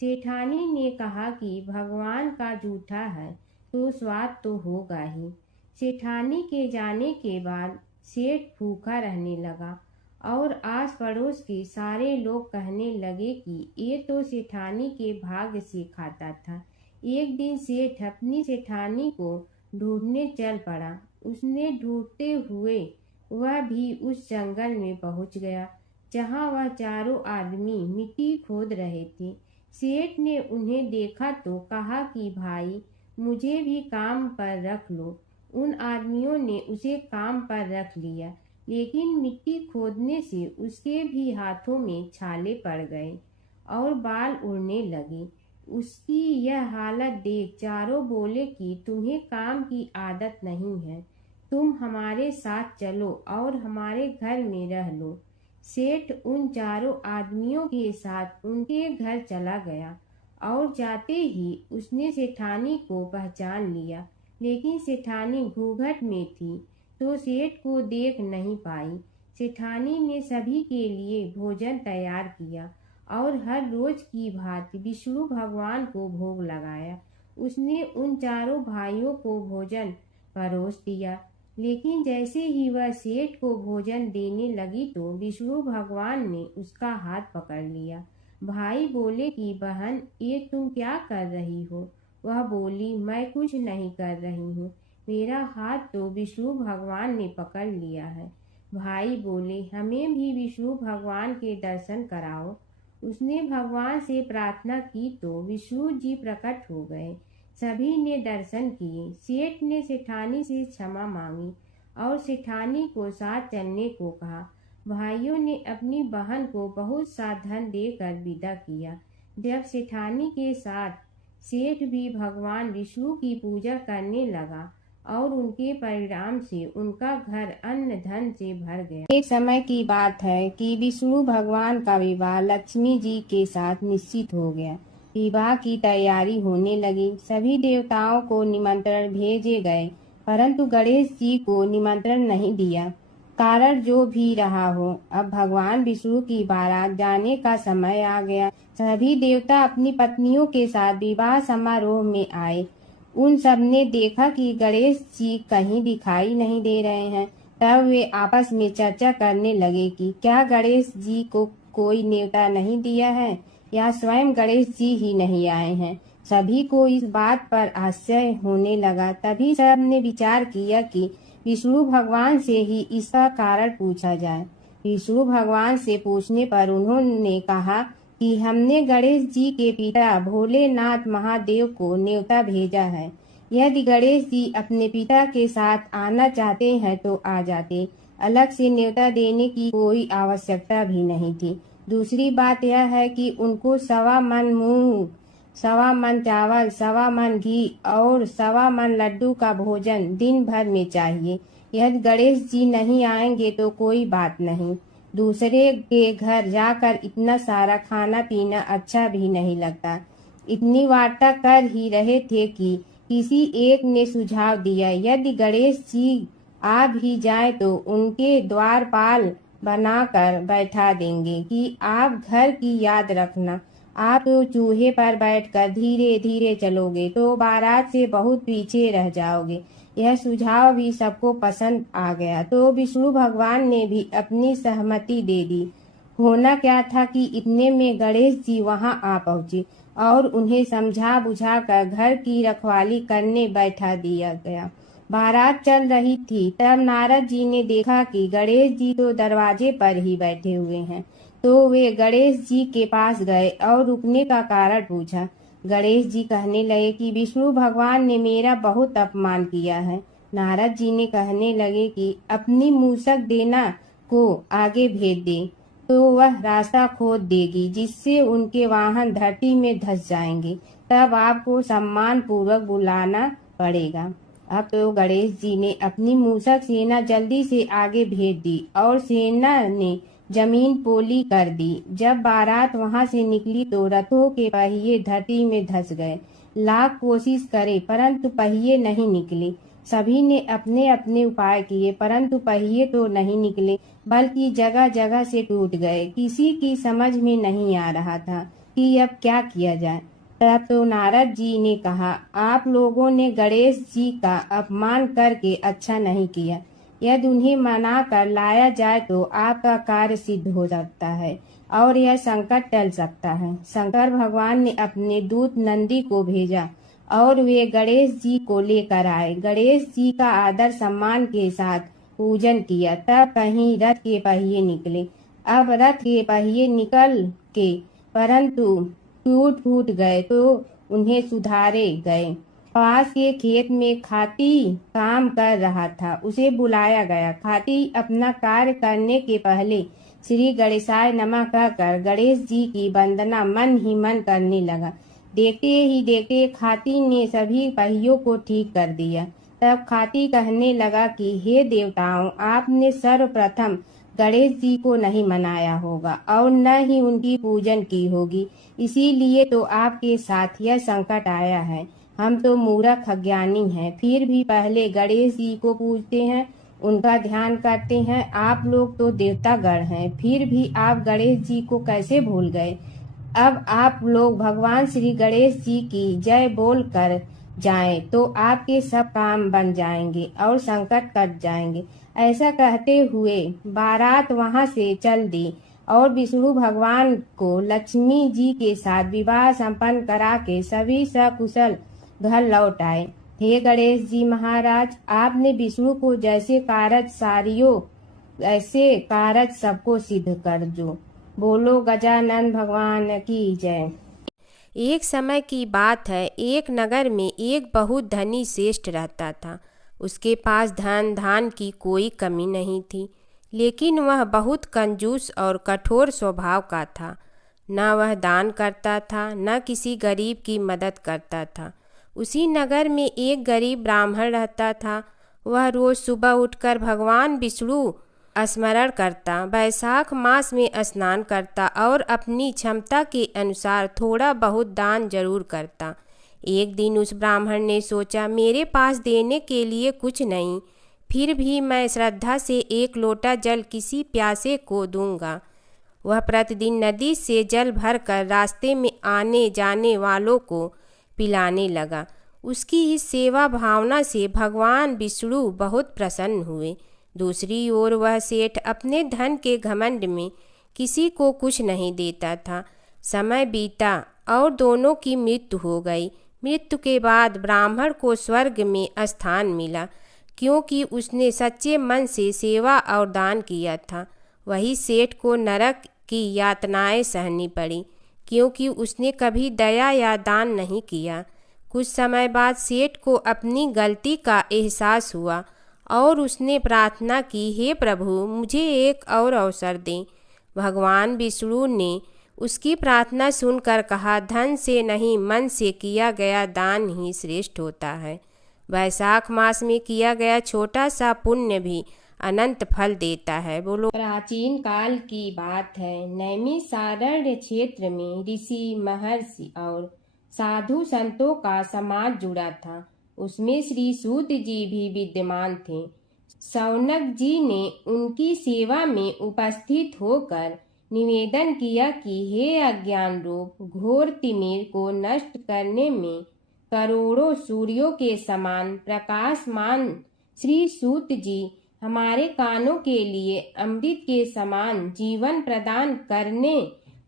सेठानी ने कहा कि भगवान का जूठा है तो स्वाद तो होगा ही। सेठानी के जाने के बाद सेठ भूखा रहने लगा और आस पड़ोस के सारे लोग कहने लगे कि ये तो सेठानी के भाग्य से खाता था। एक दिन सेठ अपनी सेठानी को ढूंढने चल पड़ा। उसने ढूंढते हुए वह भी उस जंगल में पहुंच गया जहां वह चारों आदमी मिट्टी खोद रहे थे। सेठ ने उन्हें देखा तो कहा कि भाई मुझे भी काम पर रख लो। उन आदमियों ने उसे काम पर रख लिया, लेकिन मिट्टी खोदने से उसके भी हाथों में छाले पड़ गए और बाल उड़ने लगे। उसकी यह हालत देख चारों बोले कि तुम्हें काम की आदत नहीं है, तुम हमारे साथ चलो और हमारे घर में रह लो। सेठ उन चारों आदमियों के साथ उनके घर चला गया और जाते ही उसने सेठानी को पहचान लिया, लेकिन सेठानी घूंघट में थी तो सेठ को देख नहीं पाई। सेठानी ने सभी के लिए भोजन तैयार किया और हर रोज की भांति विष्णु भगवान को भोग लगाया। उसने उन चारों भाइयों को भोजन परोस दिया, लेकिन जैसे ही वह सेठ को भोजन देने लगी तो विष्णु भगवान ने उसका हाथ पकड़ लिया। भाई बोले कि बहन ये तुम क्या कर रही हो? वह बोली मैं कुछ नहीं कर रही हूँ, मेरा हाथ तो विष्णु भगवान ने पकड़ लिया है। भाई बोले हमें भी विष्णु भगवान के दर्शन कराओ। उसने भगवान से प्रार्थना की तो विष्णु जी प्रकट हो गए। सभी ने दर्शन किए। सेठ ने सेठानी से क्षमा मांगी और सेठानी को साथ चलने को कहा। भाइयों ने अपनी बहन को बहुत सा धन देकर विदा किया। जब सेठानी के साथ सेठ भी भगवान विष्णु की पूजा करने लगा और उनके परिणाम से उनका घर अन्न धन से भर गया। एक समय की बात है कि विष्णु भगवान का विवाह लक्ष्मी जी के साथ निश्चित हो गया। विवाह की तैयारी होने लगी। सभी देवताओं को निमंत्रण भेजे गए, परंतु गणेश जी को निमंत्रण नहीं दिया। कारण जो भी रहा हो, अब भगवान विष्णु की बारात जाने का समय आ गया। सभी देवता अपनी पत्नियों के साथ विवाह समारोह में आए। उन सब ने देखा कि गणेश जी कहीं दिखाई नहीं दे रहे हैं। तब वे आपस में चर्चा करने लगे कि क्या गणेश जी को कोई न्योता नहीं दिया है या स्वयं गणेश जी ही नहीं आए हैं। सभी को इस बात पर आश्चर्य होने लगा। तभी सब ने विचार किया कि विष्णु भगवान से ही इसका कारण पूछा जाए। विष्णु भगवान से पूछने पर उन्होंने कहा कि हमने गणेश जी के पिता भोलेनाथ महादेव को न्योता भेजा है। यदि गणेश जी अपने पिता के साथ आना चाहते हैं तो आ जाते, अलग से न्योता देने की कोई आवश्यकता भी नहीं थी। दूसरी बात यह है कि उनको 1.25 मन मूंग, 1.25 मन चावल, 1.25 मन घी और 1.25 मन लड्डू का भोजन दिन भर में चाहिए। यदि गणेश जी नहीं आएंगे तो कोई बात नहीं, दूसरे के घर जाकर इतना सारा खाना पीना अच्छा भी नहीं लगता। इतनी वार्ता कर ही रहे थे कि किसी एक ने सुझाव दिया, यदि गणेश जी आ भी जाए तो उनके द्वारपाल बनाकर बैठा देंगे कि आप घर की याद रखना। आप तो चूहे पर बैठकर धीरे धीरे चलोगे तो बारात से बहुत पीछे रह जाओगे। यह सुझाव भी सबको पसंद आ गया तो विष्णु भगवान ने भी अपनी सहमति दे दी। होना क्या था कि इतने में गणेश जी वहां आ पहुंचे और उन्हें समझा बुझा कर घर की रखवाली करने बैठा दिया गया। बारात चल रही थी, तब नारद जी ने देखा कि गणेश जी तो दरवाजे पर ही बैठे हुए हैं, तो वे गणेश जी के पास गए और रुकने का कारण पूछा। गणेश जी कहने लगे कि विष्णु भगवान ने मेरा बहुत अपमान किया है। नारद जी ने कहने लगे कि अपनी मूसक देना को आगे भेज दे तो वह रास्ता खोद देगी, जिससे उनके वाहन धरती में धंस जाएंगे। तब आपको सम्मान पूर्वक बुलाना पड़ेगा। अब तो गणेश जी ने अपनी मूसक सेना जल्दी से आगे भेज दी और सेना ने जमीन पोली कर दी। जब बारात वहां से निकली तो रथों के पहिए धरती में धंस गए। लाख कोशिश करे परंतु पहिए नहीं निकले। सभी ने अपने अपने उपाय किए परंतु पहिए तो नहीं निकले, बल्कि जगह जगह से टूट गए। किसी की समझ में नहीं आ रहा था कि अब क्या किया जाए। तब तो नारद जी ने कहा, आप लोगों ने गणेश जी का अपमान करके अच्छा नहीं किया। यदि उन्हें मना कर लाया जाए तो आपका कार्य सिद्ध हो सकता है और यह संकट टल सकता है। शंकर भगवान ने अपने दूत नंदी को भेजा और वे गणेश जी को लेकर आए। गणेश जी का आदर सम्मान के साथ पूजन किया। तब कहीं रथ के पहिए निकले। अब रथ के पहिए निकल के परंतु टूट फूट गए तो उन्हें सुधारे गए। पास के खेत में खाती काम कर रहा था, उसे बुलाया गया। खाती अपना कार्य करने के पहले श्री गणेशाय नमः कहकर गणेश जी की वंदना मन ही मन करने लगा। देखते ही देखते खाती ने सभी पहियों को ठीक कर दिया। तब खाती कहने लगा कि हे देवताओं, आपने सर्वप्रथम गणेश जी को नहीं मनाया होगा और न ही उनकी पूजन की होगी, इसीलिए तो आपके साथ यह संकट आया है। हम तो मूर्ख अज्ञानी हैं, फिर भी पहले गणेश जी को पूजते हैं, उनका ध्यान करते हैं। आप लोग तो देवतागण हैं, फिर भी आप गणेश जी को कैसे भूल गए? अब आप लोग भगवान श्री गणेश जी की जय बोल कर जाएं तो आपके सब काम बन जाएंगे और संकट कट जाएंगे। ऐसा कहते हुए बारात वहां से चल दी और विष्णु भगवान को लक्ष्मी जी के साथ विवाह संपन्न करा के सभी सकुशल घर लौट आए। हे गणेश जी महाराज, आपने विष्णु को जैसे कारज सारियो ऐसे कारज सबको सिद्ध कर जो। बोलो गजानन भगवान की जय। एक समय की बात है, एक नगर में एक बहुत धनी श्रेष्ठ रहता था। उसके पास धन धान की कोई कमी नहीं थी, लेकिन वह बहुत कंजूस और कठोर स्वभाव का था। न वह दान करता था, न किसी गरीब की मदद करता था। उसी नगर में एक गरीब ब्राह्मण रहता था। वह रोज सुबह उठकर भगवान विष्णु स्मरण करता, वैशाख मास में स्नान करता और अपनी क्षमता के अनुसार थोड़ा बहुत दान जरूर करता। एक दिन उस ब्राह्मण ने सोचा, मेरे पास देने के लिए कुछ नहीं, फिर भी मैं श्रद्धा से एक लोटा जल किसी प्यासे को दूंगा। वह प्रतिदिन नदी से जल भरकर रास्ते में आने जाने वालों को पिलाने लगा। उसकी इस सेवा भावना से भगवान विष्णु बहुत प्रसन्न हुए। दूसरी ओर वह सेठ अपने धन के घमंड में किसी को कुछ नहीं देता था। समय बीता और दोनों की मृत्यु हो गई। मृत्यु के बाद ब्राह्मण को स्वर्ग में स्थान मिला, क्योंकि उसने सच्चे मन से सेवा और दान किया था। वही सेठ को नरक की यातनाएं सहनी पड़ी, क्योंकि उसने कभी दया या दान नहीं किया। कुछ समय बाद सेठ को अपनी गलती का एहसास हुआ और उसने प्रार्थना की, हे प्रभु, मुझे एक और अवसर दें। भगवान विष्णु ने उसकी प्रार्थना सुनकर कहा, धन से नहीं मन से किया गया दान ही श्रेष्ठ होता है। वैशाख मास में किया गया छोटा सा पुण्य भी अनंत फल देता है। बोलो। प्राचीन काल की बात है। नैमिषारण्य क्षेत्र में ऋषि महर्षि और साधु संतों का समाज जुड़ा था। उसमें श्री सूत जी भी विद्यमान थे। शौनक जी ने उनकी सेवा में उपस्थित होकर निवेदन किया कि हे अज्ञान रूप घोर तिमिर को नष्ट करने में करोड़ों सूर्यों के समान प्रकाशमान श्री सूत जी, हमारे कानों के लिए अमृत के समान जीवन प्रदान करने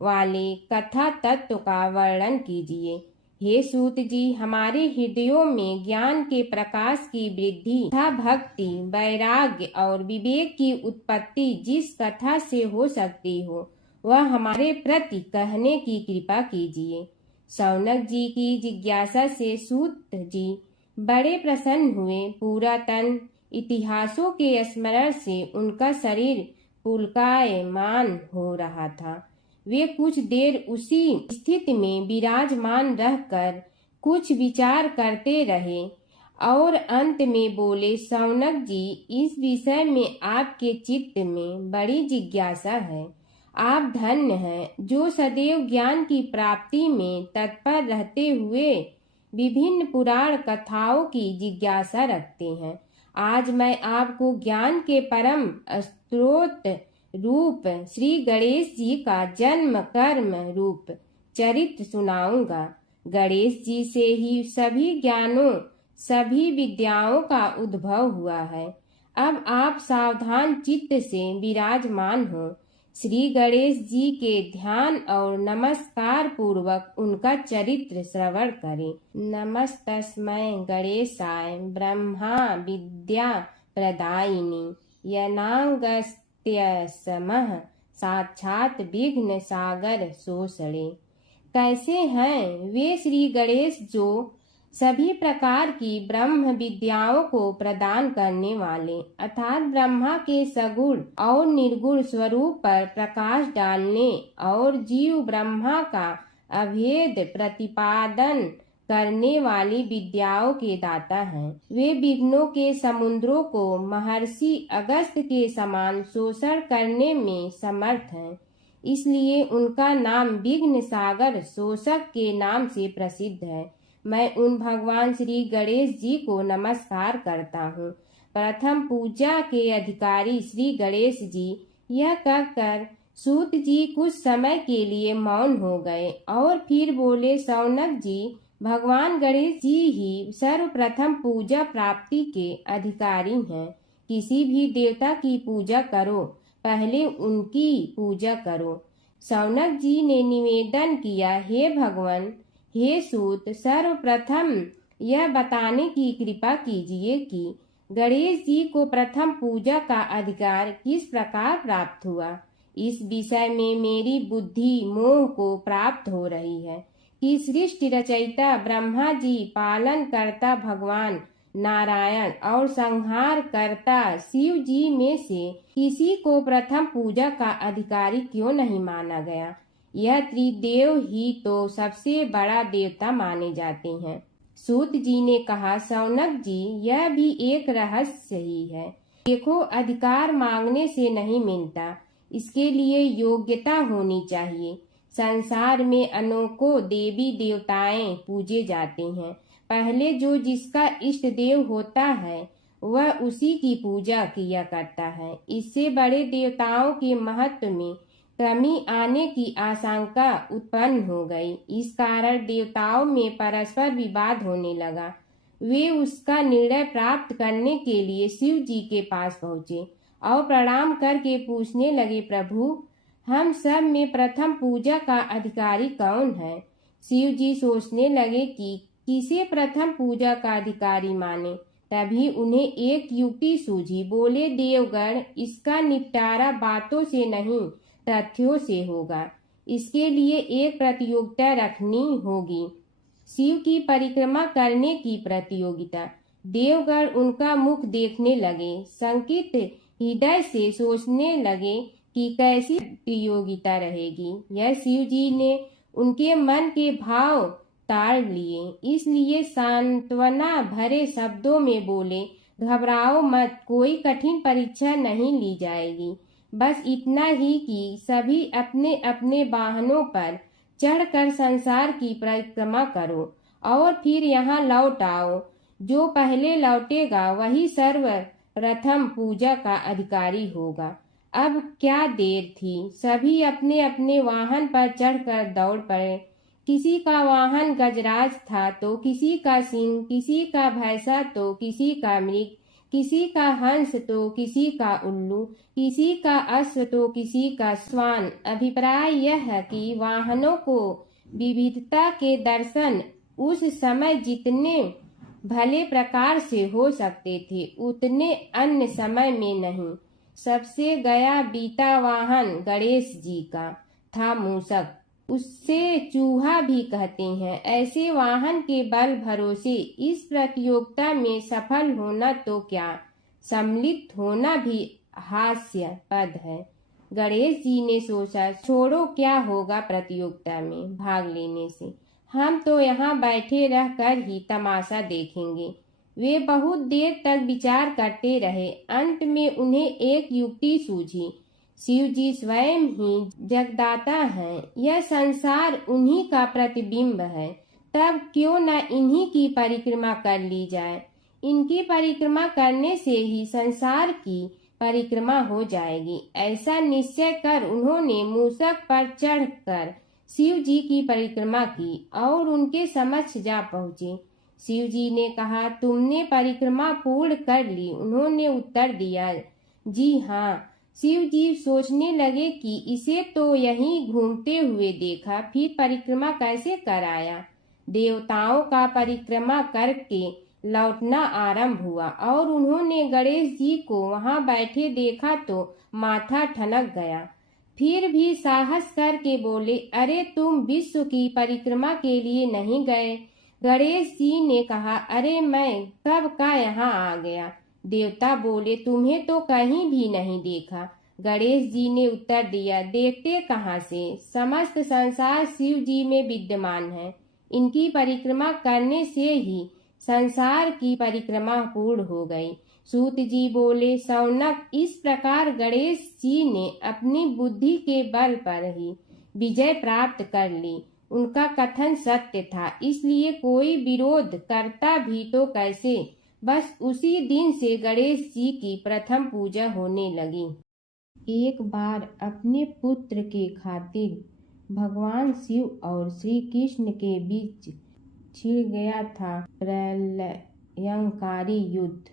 वाले कथा तत्व का वर्णन कीजिए। हे सूत जी, हमारे हृदयों में ज्ञान के प्रकाश की वृद्धि तथा भक्ति, वैराग्य और विवेक की उत्पत्ति जिस कथा से हो सकती हो, वह हमारे प्रति कहने की कृपा कीजिए। शौनक जी की जिज्ञासा से सूत जी बड़े प्रसन्न हुए। पुरातन इतिहासों के स्मरण से उनका शरीर पुलकायमान हो रहा था। वे कुछ देर उसी स्थिति में विराजमान रहकर कुछ विचार करते रहे और अंत में बोले, शौनक जी, इस विषय में आपके चित्त में बड़ी जिज्ञासा है। आप धन्य हैं जो सदैव ज्ञान की प्राप्ति में तत्पर रहते हुए विभिन्न पुराण कथाओं की जिज्ञासा रखते हैं। आज मैं आपको ज्ञान के परम स्रोत रूप श्री गणेश जी का जन्म कर्म रूप चरित्र सुनाऊंगा। गणेश जी से ही सभी ज्ञानों सभी विद्याओं का उद्भव हुआ है। अब आप सावधान चित्त से विराजमान हो। श्री गणेश जी के ध्यान और नमस्कार पूर्वक उनका चरित्र श्रवण करें। नमस्तस्मै गणेशाय ब्रह्मा विद्या प्रदायिनी यनागस्त्यसमः साक्षात विघ्न सागर सोषणे। कैसे हैं वे श्री गणेश जो सभी प्रकार की ब्रह्म विद्याओं को प्रदान करने वाले अर्थात ब्रह्मा के सगुण और निर्गुण स्वरूप पर प्रकाश डालने और जीव ब्रह्मा का अभेद प्रतिपादन करने वाली विद्याओं के दाता हैं। वे विघ्नों के समुद्रों को महर्षि अगस्त्य के समान शोषण करने में समर्थ हैं, इसलिए उनका नाम विघ्न सागर शोषक के नाम से प्रसिद्ध है। मैं उन भगवान श्री गणेश जी को नमस्कार करता हूँ। प्रथम पूजा के अधिकारी श्री गणेश जी, यह कहकर सूत जी कुछ समय के लिए मौन हो गए और फिर बोले, शौनक जी, भगवान गणेश जी ही सर्वप्रथम पूजा प्राप्ति के अधिकारी हैं। किसी भी देवता की पूजा करो, पहले उनकी पूजा करो। शौनक जी ने निवेदन किया, हे भगवान, हे सूत, सर्वप्रथम यह बताने की कृपा कीजिए कि गणेश जी को प्रथम पूजा का अधिकार किस प्रकार प्राप्त हुआ। इस विषय में मेरी बुद्धि मोह को प्राप्त हो रही है कि सृष्टि रचयिता ब्रह्मा जी, पालन करता भगवान नारायण और संहार करता शिव जी में से किसी को प्रथम पूजा का अधिकारी क्यों नहीं माना गया। यह त्रिदेव ही तो सबसे बड़ा देवता माने जाते हैं। सूत जी ने कहा, शौनक जी, यह भी एक रहस्य ही है। देखो, अधिकार मांगने से नहीं मिलता, इसके लिए योग्यता होनी चाहिए। संसार में अनेकों देवी देवताएं पूजे जाते हैं। पहले जो जिसका इष्ट देव होता है वह उसी की पूजा किया करता है। इससे बड़े देवताओं के महत्व में कमी आने की आशंका उत्पन्न हो गई। इस कारण देवताओं में परस्पर विवाद होने लगा। वे उसका निर्णय प्राप्त करने के लिए शिव जी के पास पहुँचे और प्रणाम करके पूछने लगे, प्रभु, हम सब में प्रथम पूजा का अधिकारी कौन है। शिव जी सोचने लगे कि किसे प्रथम पूजा का अधिकारी माने। तभी उन्हें एक युक्ति सूझी। बोले, देवगण, इसका निपटारा बातों से नहीं तथ्यों से होगा। इसके लिए एक प्रतियोगिता रखनी होगी, शिव की परिक्रमा करने की प्रतियोगिता। देवगण उनका मुख देखने लगे, शंकित हृदय से सोचने लगे कि कैसी प्रतियोगिता रहेगी। यह शिव जी ने उनके मन के भाव ताड़ लिए, इसलिए सांत्वना भरे शब्दों में बोले, घबराओ मत, कोई कठिन परीक्षा नहीं ली जाएगी। बस इतना ही कि सभी अपने अपने वाहनों पर चढ़कर संसार की परिक्रमा करो और फिर यहाँ लौट आओ। जो पहले लौटेगा वही सर्वप्रथम पूजा का अधिकारी होगा। अब क्या देर थी, सभी अपने अपने वाहन पर चढ़कर दौड़ पड़े। किसी का वाहन गजराज था तो किसी का सिंह, किसी का भैंसा तो किसी का मृग, किसी का हंस तो किसी का उल्लू, किसी का अश्व तो किसी का श्वान। अभिप्राय यह है कि वाहनों को विविधता के दर्शन उस समय जितने भले प्रकार से हो सकते थे उतने अन्य समय में नहीं। सबसे गया बीता वाहन गणेश जी का था मूषक, उससे चूहा भी कहते हैं। ऐसे वाहन के बल भरोसे इस प्रतियोगिता में सफल होना तो क्या, सम्मिलित होना भी हास्यास्पद है। गणेश जी ने सोचा, छोड़ो, क्या होगा प्रतियोगिता में भाग लेने से, हम तो यहाँ बैठे रहकर ही तमाशा देखेंगे। वे बहुत देर तक विचार करते रहे। अंत में उन्हें एक युक्ति सूझी। शिव जी स्वयं ही जगदाता हैं, यह संसार उन्हीं का प्रतिबिंब है, तब क्यों न इन्हीं की परिक्रमा कर ली जाए। इनकी परिक्रमा करने से ही संसार की परिक्रमा हो जाएगी। ऐसा निश्चय कर उन्होंने मूषक पर चढ़कर शिव जी की परिक्रमा की और उनके समक्ष जा पहुँचे। शिव जी ने कहा, तुमने परिक्रमा पूर्ण कर ली? उन्होंने उत्तर दिया, जी हाँ। शिव जी सोचने लगे कि इसे तो यहीं घूमते हुए देखा, फिर परिक्रमा कैसे कराया। देवताओं का परिक्रमा करके लौटना आरंभ हुआ और उन्होंने गणेश जी को वहां बैठे देखा तो माथा ठनक गया। फिर भी साहस करके बोले, अरे तुम विश्व की परिक्रमा के लिए नहीं गए? गणेश जी ने कहा, अरे मैं कब का यहाँ आ गया। देवता बोले, तुम्हें तो कहीं भी नहीं देखा। गणेश जी ने उत्तर दिया, देखते कहाँ से, समस्त संसार शिव जी में विद्यमान है। इनकी परिक्रमा करने से ही संसार की परिक्रमा पूर्ण हो गई। सूत जी बोले, शौनक, इस प्रकार गणेश जी ने अपनी बुद्धि के बल पर ही विजय प्राप्त कर ली। उनका कथन सत्य था, इसलिए कोई विरोध करता भी तो कैसे। बस उसी दिन से गणेश जी की प्रथम पूजा होने लगी। एक बार अपने पुत्र के खातिर भगवान शिव और श्री कृष्ण के बीच छिड़ गया था प्रलयंकारी युद्ध।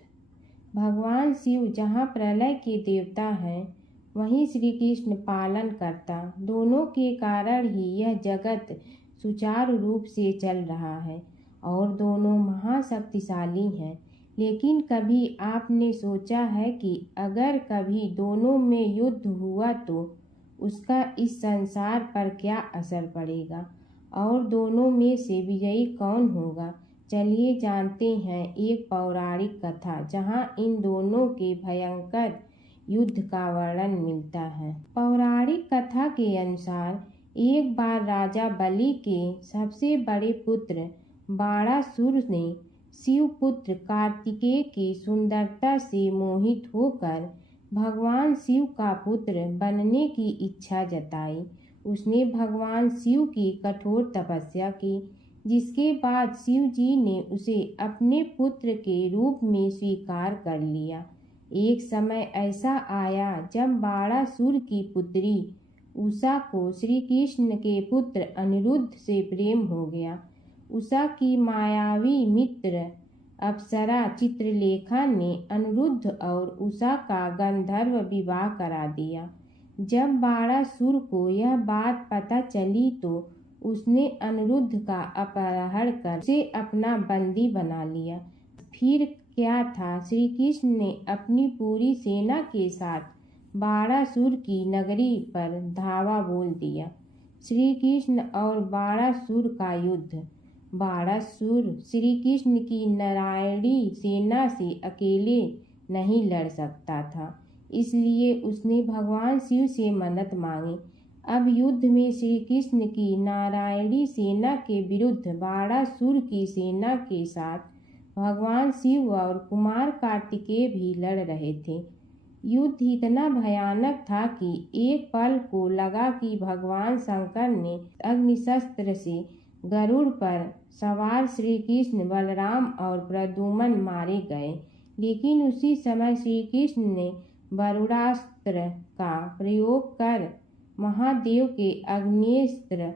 भगवान शिव जहाँ प्रलय के देवता हैं, वहीं श्री कृष्ण पालन करता। दोनों के कारण ही यह जगत सुचारू रूप से चल रहा है और दोनों महाशक्तिशाली हैं। लेकिन कभी आपने सोचा है कि अगर कभी दोनों में युद्ध हुआ तो उसका इस संसार पर क्या असर पड़ेगा और दोनों में से विजयी कौन होगा? चलिए जानते हैं एक पौराणिक कथा जहां इन दोनों के भयंकर युद्ध का वर्णन मिलता है। पौराणिक कथा के अनुसार एक बार राजा बलि के सबसे बड़े पुत्र बाणासुर ने शिव पुत्र कार्तिकेय की सुंदरता से मोहित होकर भगवान शिव का पुत्र बनने की इच्छा जताई। उसने भगवान शिव की कठोर तपस्या की, जिसके बाद शिव जी ने उसे अपने पुत्र के रूप में स्वीकार कर लिया। एक समय ऐसा आया जब बाणासुर की पुत्री उषा को श्री कृष्ण के पुत्र अनिरुद्ध से प्रेम हो गया। उषा की मायावी मित्र अप्सरा चित्रलेखा ने अनिरुद्ध और उषा का गंधर्व विवाह करा दिया। जब बाणासुर को यह बात पता चली तो उसने अनिरुद्ध का अपहरण कर उसे अपना बंदी बना लिया। फिर क्या था, श्री कृष्ण ने अपनी पूरी सेना के साथ बाणासुर की नगरी पर धावा बोल दिया। श्री कृष्ण और बाणासुर का युद्ध। बाणासुर श्री कृष्ण की नारायणी सेना से अकेले नहीं लड़ सकता था, इसलिए उसने भगवान शिव से मदद मांगी। अब युद्ध में श्री कृष्ण की नारायणी सेना के विरुद्ध बाणासुर की सेना के साथ भगवान शिव और कुमार कार्तिकेय भी लड़ रहे थे। युद्ध इतना भयानक था कि एक पल को लगा कि भगवान शंकर ने अग्निशस्त्र से गरुड़ पर सवार श्री कृष्ण, बलराम और प्रद्युम्न मारे गए। लेकिन उसी समय श्री कृष्ण ने वरुणास्त्र का प्रयोग कर महादेव के अग्नेस्त्र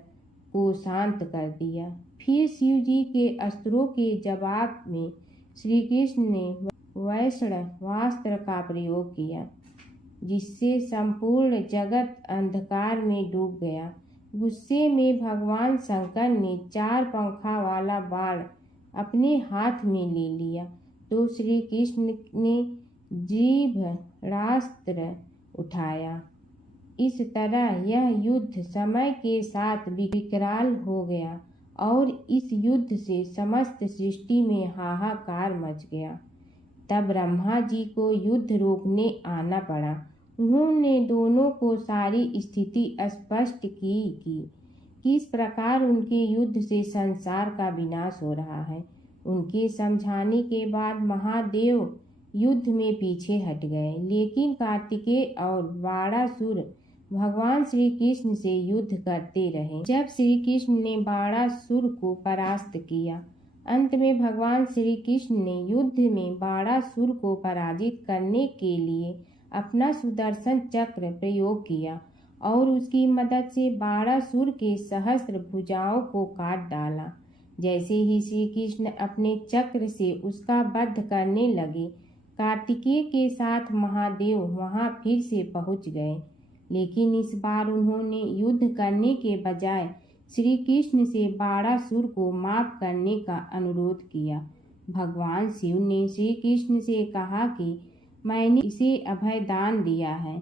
को शांत कर दिया। फिर शिव जी के अस्त्रों के जवाब में श्री कृष्ण ने वैष्णवास्त्र का प्रयोग किया, जिससे संपूर्ण जगत अंधकार में डूब गया। गुस्से में भगवान शंकर ने 4 पंखा वाला बाण अपने हाथ में ले लिया तो श्री कृष्ण ने जीभरास्त्र उठाया। इस तरह यह युद्ध समय के साथ विकराल हो गया और इस युद्ध से समस्त सृष्टि में हाहाकार मच गया। तब ब्रह्मा जी को युद्ध रोकने आना पड़ा। उन्होंने दोनों को सारी स्थिति स्पष्ट की कि किस प्रकार उनके युद्ध से संसार का विनाश हो रहा है। उनके समझाने के बाद महादेव युद्ध में पीछे हट गए, लेकिन कार्तिकेय और बाणासुर भगवान श्री कृष्ण से युद्ध करते रहे। जब श्री कृष्ण ने बाणासुर को परास्त किया, अंत में भगवान श्री कृष्ण ने युद्ध में बाणासुर को पराजित करने के लिए अपना सुदर्शन चक्र प्रयोग किया और उसकी मदद से बाणासुर के सहस्त्र भुजाओं को काट डाला। जैसे ही श्री कृष्ण अपने चक्र से उसका वध करने लगे, कार्तिकेय के साथ महादेव वहां फिर से पहुंच गए। लेकिन इस बार उन्होंने युद्ध करने के बजाय श्री कृष्ण से बाणासुर को माफ करने का अनुरोध किया। भगवान शिव ने श्री कृष्ण से कहा कि मैंने इसे अभय दान दिया है,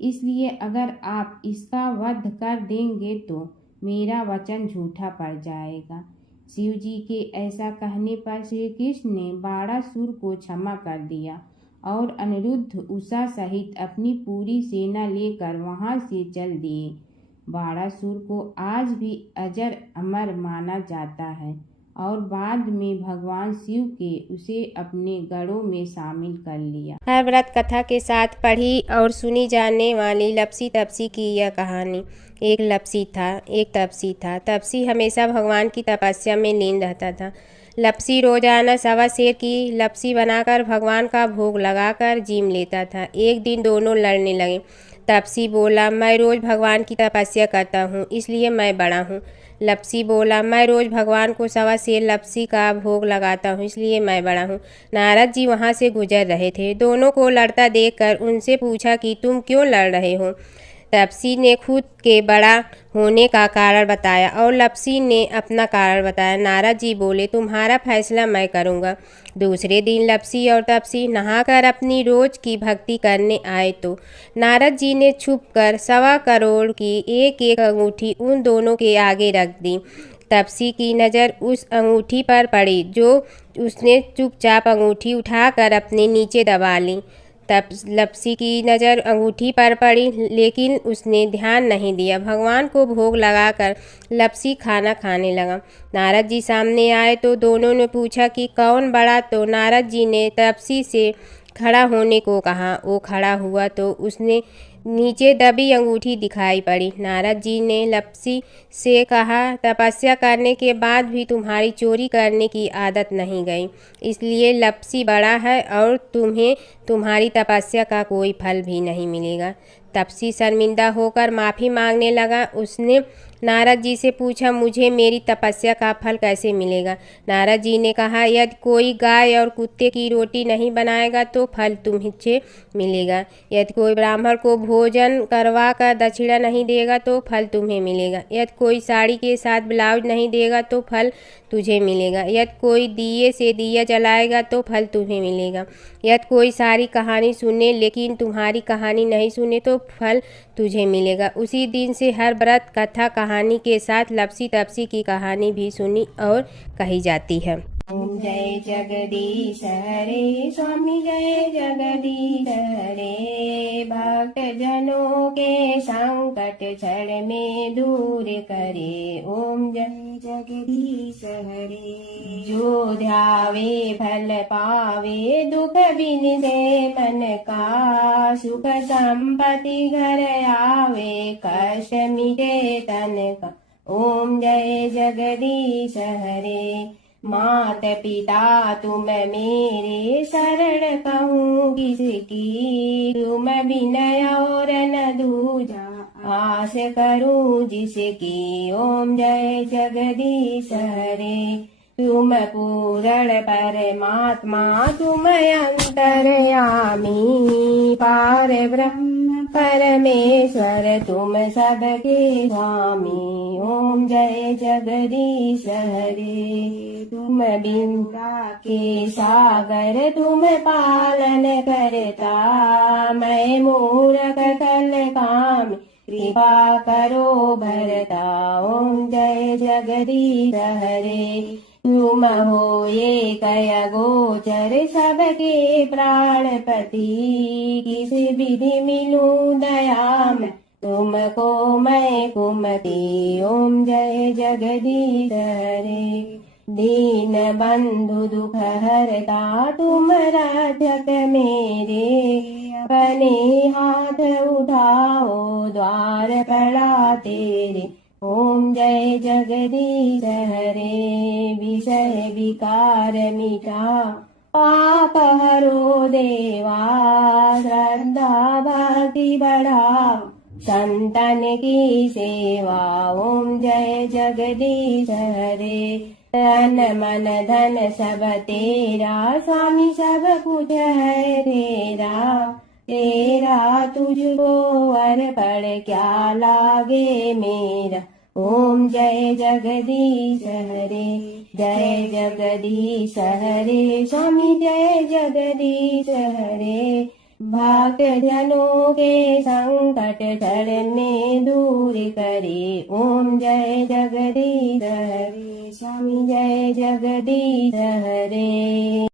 इसलिए अगर आप इसका वध कर देंगे तो मेरा वचन झूठा पड़ जाएगा। शिव जी के ऐसा कहने पर श्री कृष्ण ने बाणासुर को क्षमा कर दिया और अनिरुद्ध उषा सहित अपनी पूरी सेना लेकर वहां से चल दिए। बाणासुर को आज भी अजर अमर माना जाता है और बाद में भगवान शिव के उसे अपने गढ़ों में शामिल कर लिया। हर व्रत कथा के साथ पढ़ी और सुनी जाने वाली लपसी तपसी की यह कहानी। एक लपसी था, एक तपसी था। तपसी हमेशा भगवान की तपस्या में लीन रहता था। लपसी रोजाना सवा सेर की लपसी बनाकर भगवान का भोग लगाकर जीम लेता था। एक दिन दोनों लड़ने लगे। तपसी बोला, मैं रोज भगवान की तपस्या करता हूँ, इसलिए मैं बड़ा हूँ। लपसी बोला, मैं रोज भगवान को सवा सेर लपसी का भोग लगाता हूँ, इसलिए मैं बड़ा हूँ। नारद जी वहाँ से गुजर रहे थे। दोनों को लड़ता देखकर उनसे पूछा कि तुम क्यों लड़ रहे हो। तपसी ने खुद के बड़ा होने का कारण बताया और लपसी ने अपना कारण बताया। नारद जी बोले, तुम्हारा फैसला मैं करूँगा। दूसरे दिन लपसी और तपसी नहाकर अपनी रोज की भक्ति करने आए तो नारद जी ने छुपकर 1.25 करोड़ की एक एक अंगूठी उन दोनों के आगे रख दी। तपसी की नज़र उस अंगूठी पर पड़ी जो उसने चुपचाप अंगूठी उठाकर अपने नीचे दबा ली। तब लपसी की नज़र अंगूठी पर पड़ी, लेकिन उसने ध्यान नहीं दिया। भगवान को भोग लगाकर लपसी खाना खाने लगा। नारद जी सामने आए तो दोनों ने पूछा कि कौन बड़ा, तो नारद जी ने तपसी से खड़ा होने को कहा। वो खड़ा हुआ तो उसने नीचे दबी अंगूठी दिखाई पड़ी। नारद जी ने लपसी से कहा, तपस्या करने के बाद भी तुम्हारी चोरी करने की आदत नहीं गई, इसलिए लपसी बड़ा है और तुम्हें तुम्हारी तपस्या का कोई फल भी नहीं मिलेगा। तपसी शर्मिंदा होकर माफ़ी मांगने लगा। उसने नारद जी से पूछा, मुझे मेरी तपस्या का फल कैसे मिलेगा। नारद जी ने कहा, यदि कोई गाय और कुत्ते की रोटी नहीं बनाएगा तो फल तुम्हें मिलेगा। यदि कोई ब्राह्मण को भोजन करवा कर दक्षिणा नहीं देगा तो फल तुम्हें मिलेगा। यदि कोई साड़ी के साथ ब्लाउज नहीं देगा तो फल तुझे मिलेगा। यदि कोई दिए से दिया जलाएगा तो फल तुम्हें मिलेगा। यदि कोई सारी कहानी सुने लेकिन तुम्हारी कहानी नहीं सुने तो फल तुझे मिलेगा। उसी दिन से हर व्रत कथा कहानी के साथ लपसी तपसी की कहानी भी सुनी और कही जाती है। ओम जय जगदीश हरे स्वामी, जय जगदीश हरे। भक्त जनों के संकट क्षण में दूर करे। ओम जय जगदीश हरे। जो ध्यावे फल पावे, दुख बिन दे मन का। सुख संपत्ति घर आवे, कष्ट मिटे तन का। ओम जय जगदीश हरे। मात पिता तुम मेरे, शरण कहूँ किसकी। तुम विनय और न दूजा, आस करूँ जिसकी। ओम जय जगदीश हरे। तुम पूर्ण परमात्मा, तुम अंतर्यामी। पार ब्रह्म परमेश्वर, तुम सबके स्वामी। ओम जय जगदीश हरे। तुम बिंदा के सागर, तुम पालन करता। मैं मूर्ख कल काम, कृपा करो भरता। ओम जय जगदीश हरे। तुम हो ये कय गोचर, सबके प्राणपति। किस विधि मिलूं दया में, तुमको मैं कुमति। ओम जय जगदीश हरे। दीन बंधु दुख हरता, तुम रक्षक मेरे। अपने हाथ उठाओ, द्वार पड़ा तेरे। ओम जय जगदीश हरे। विषय विकार मिटा, पाप हरो देवा। श्रद्धा भक्ति बढ़ाओ, संतन की सेवा। ओम जय जगदीश हरे। तन मन धन सब तेरा, स्वामी सब कुछ है तेरा। तेरा तुझको अर्पण क्या लागे मेरा। ओम जय जगदीश हरे, जय जगदीश हरे, स्वामी जय जगदीश हरे। भक्त जनों के संकट टलने दूर करे। ओम जय जगदीश हरे, स्वामी जय जगदीश हरे।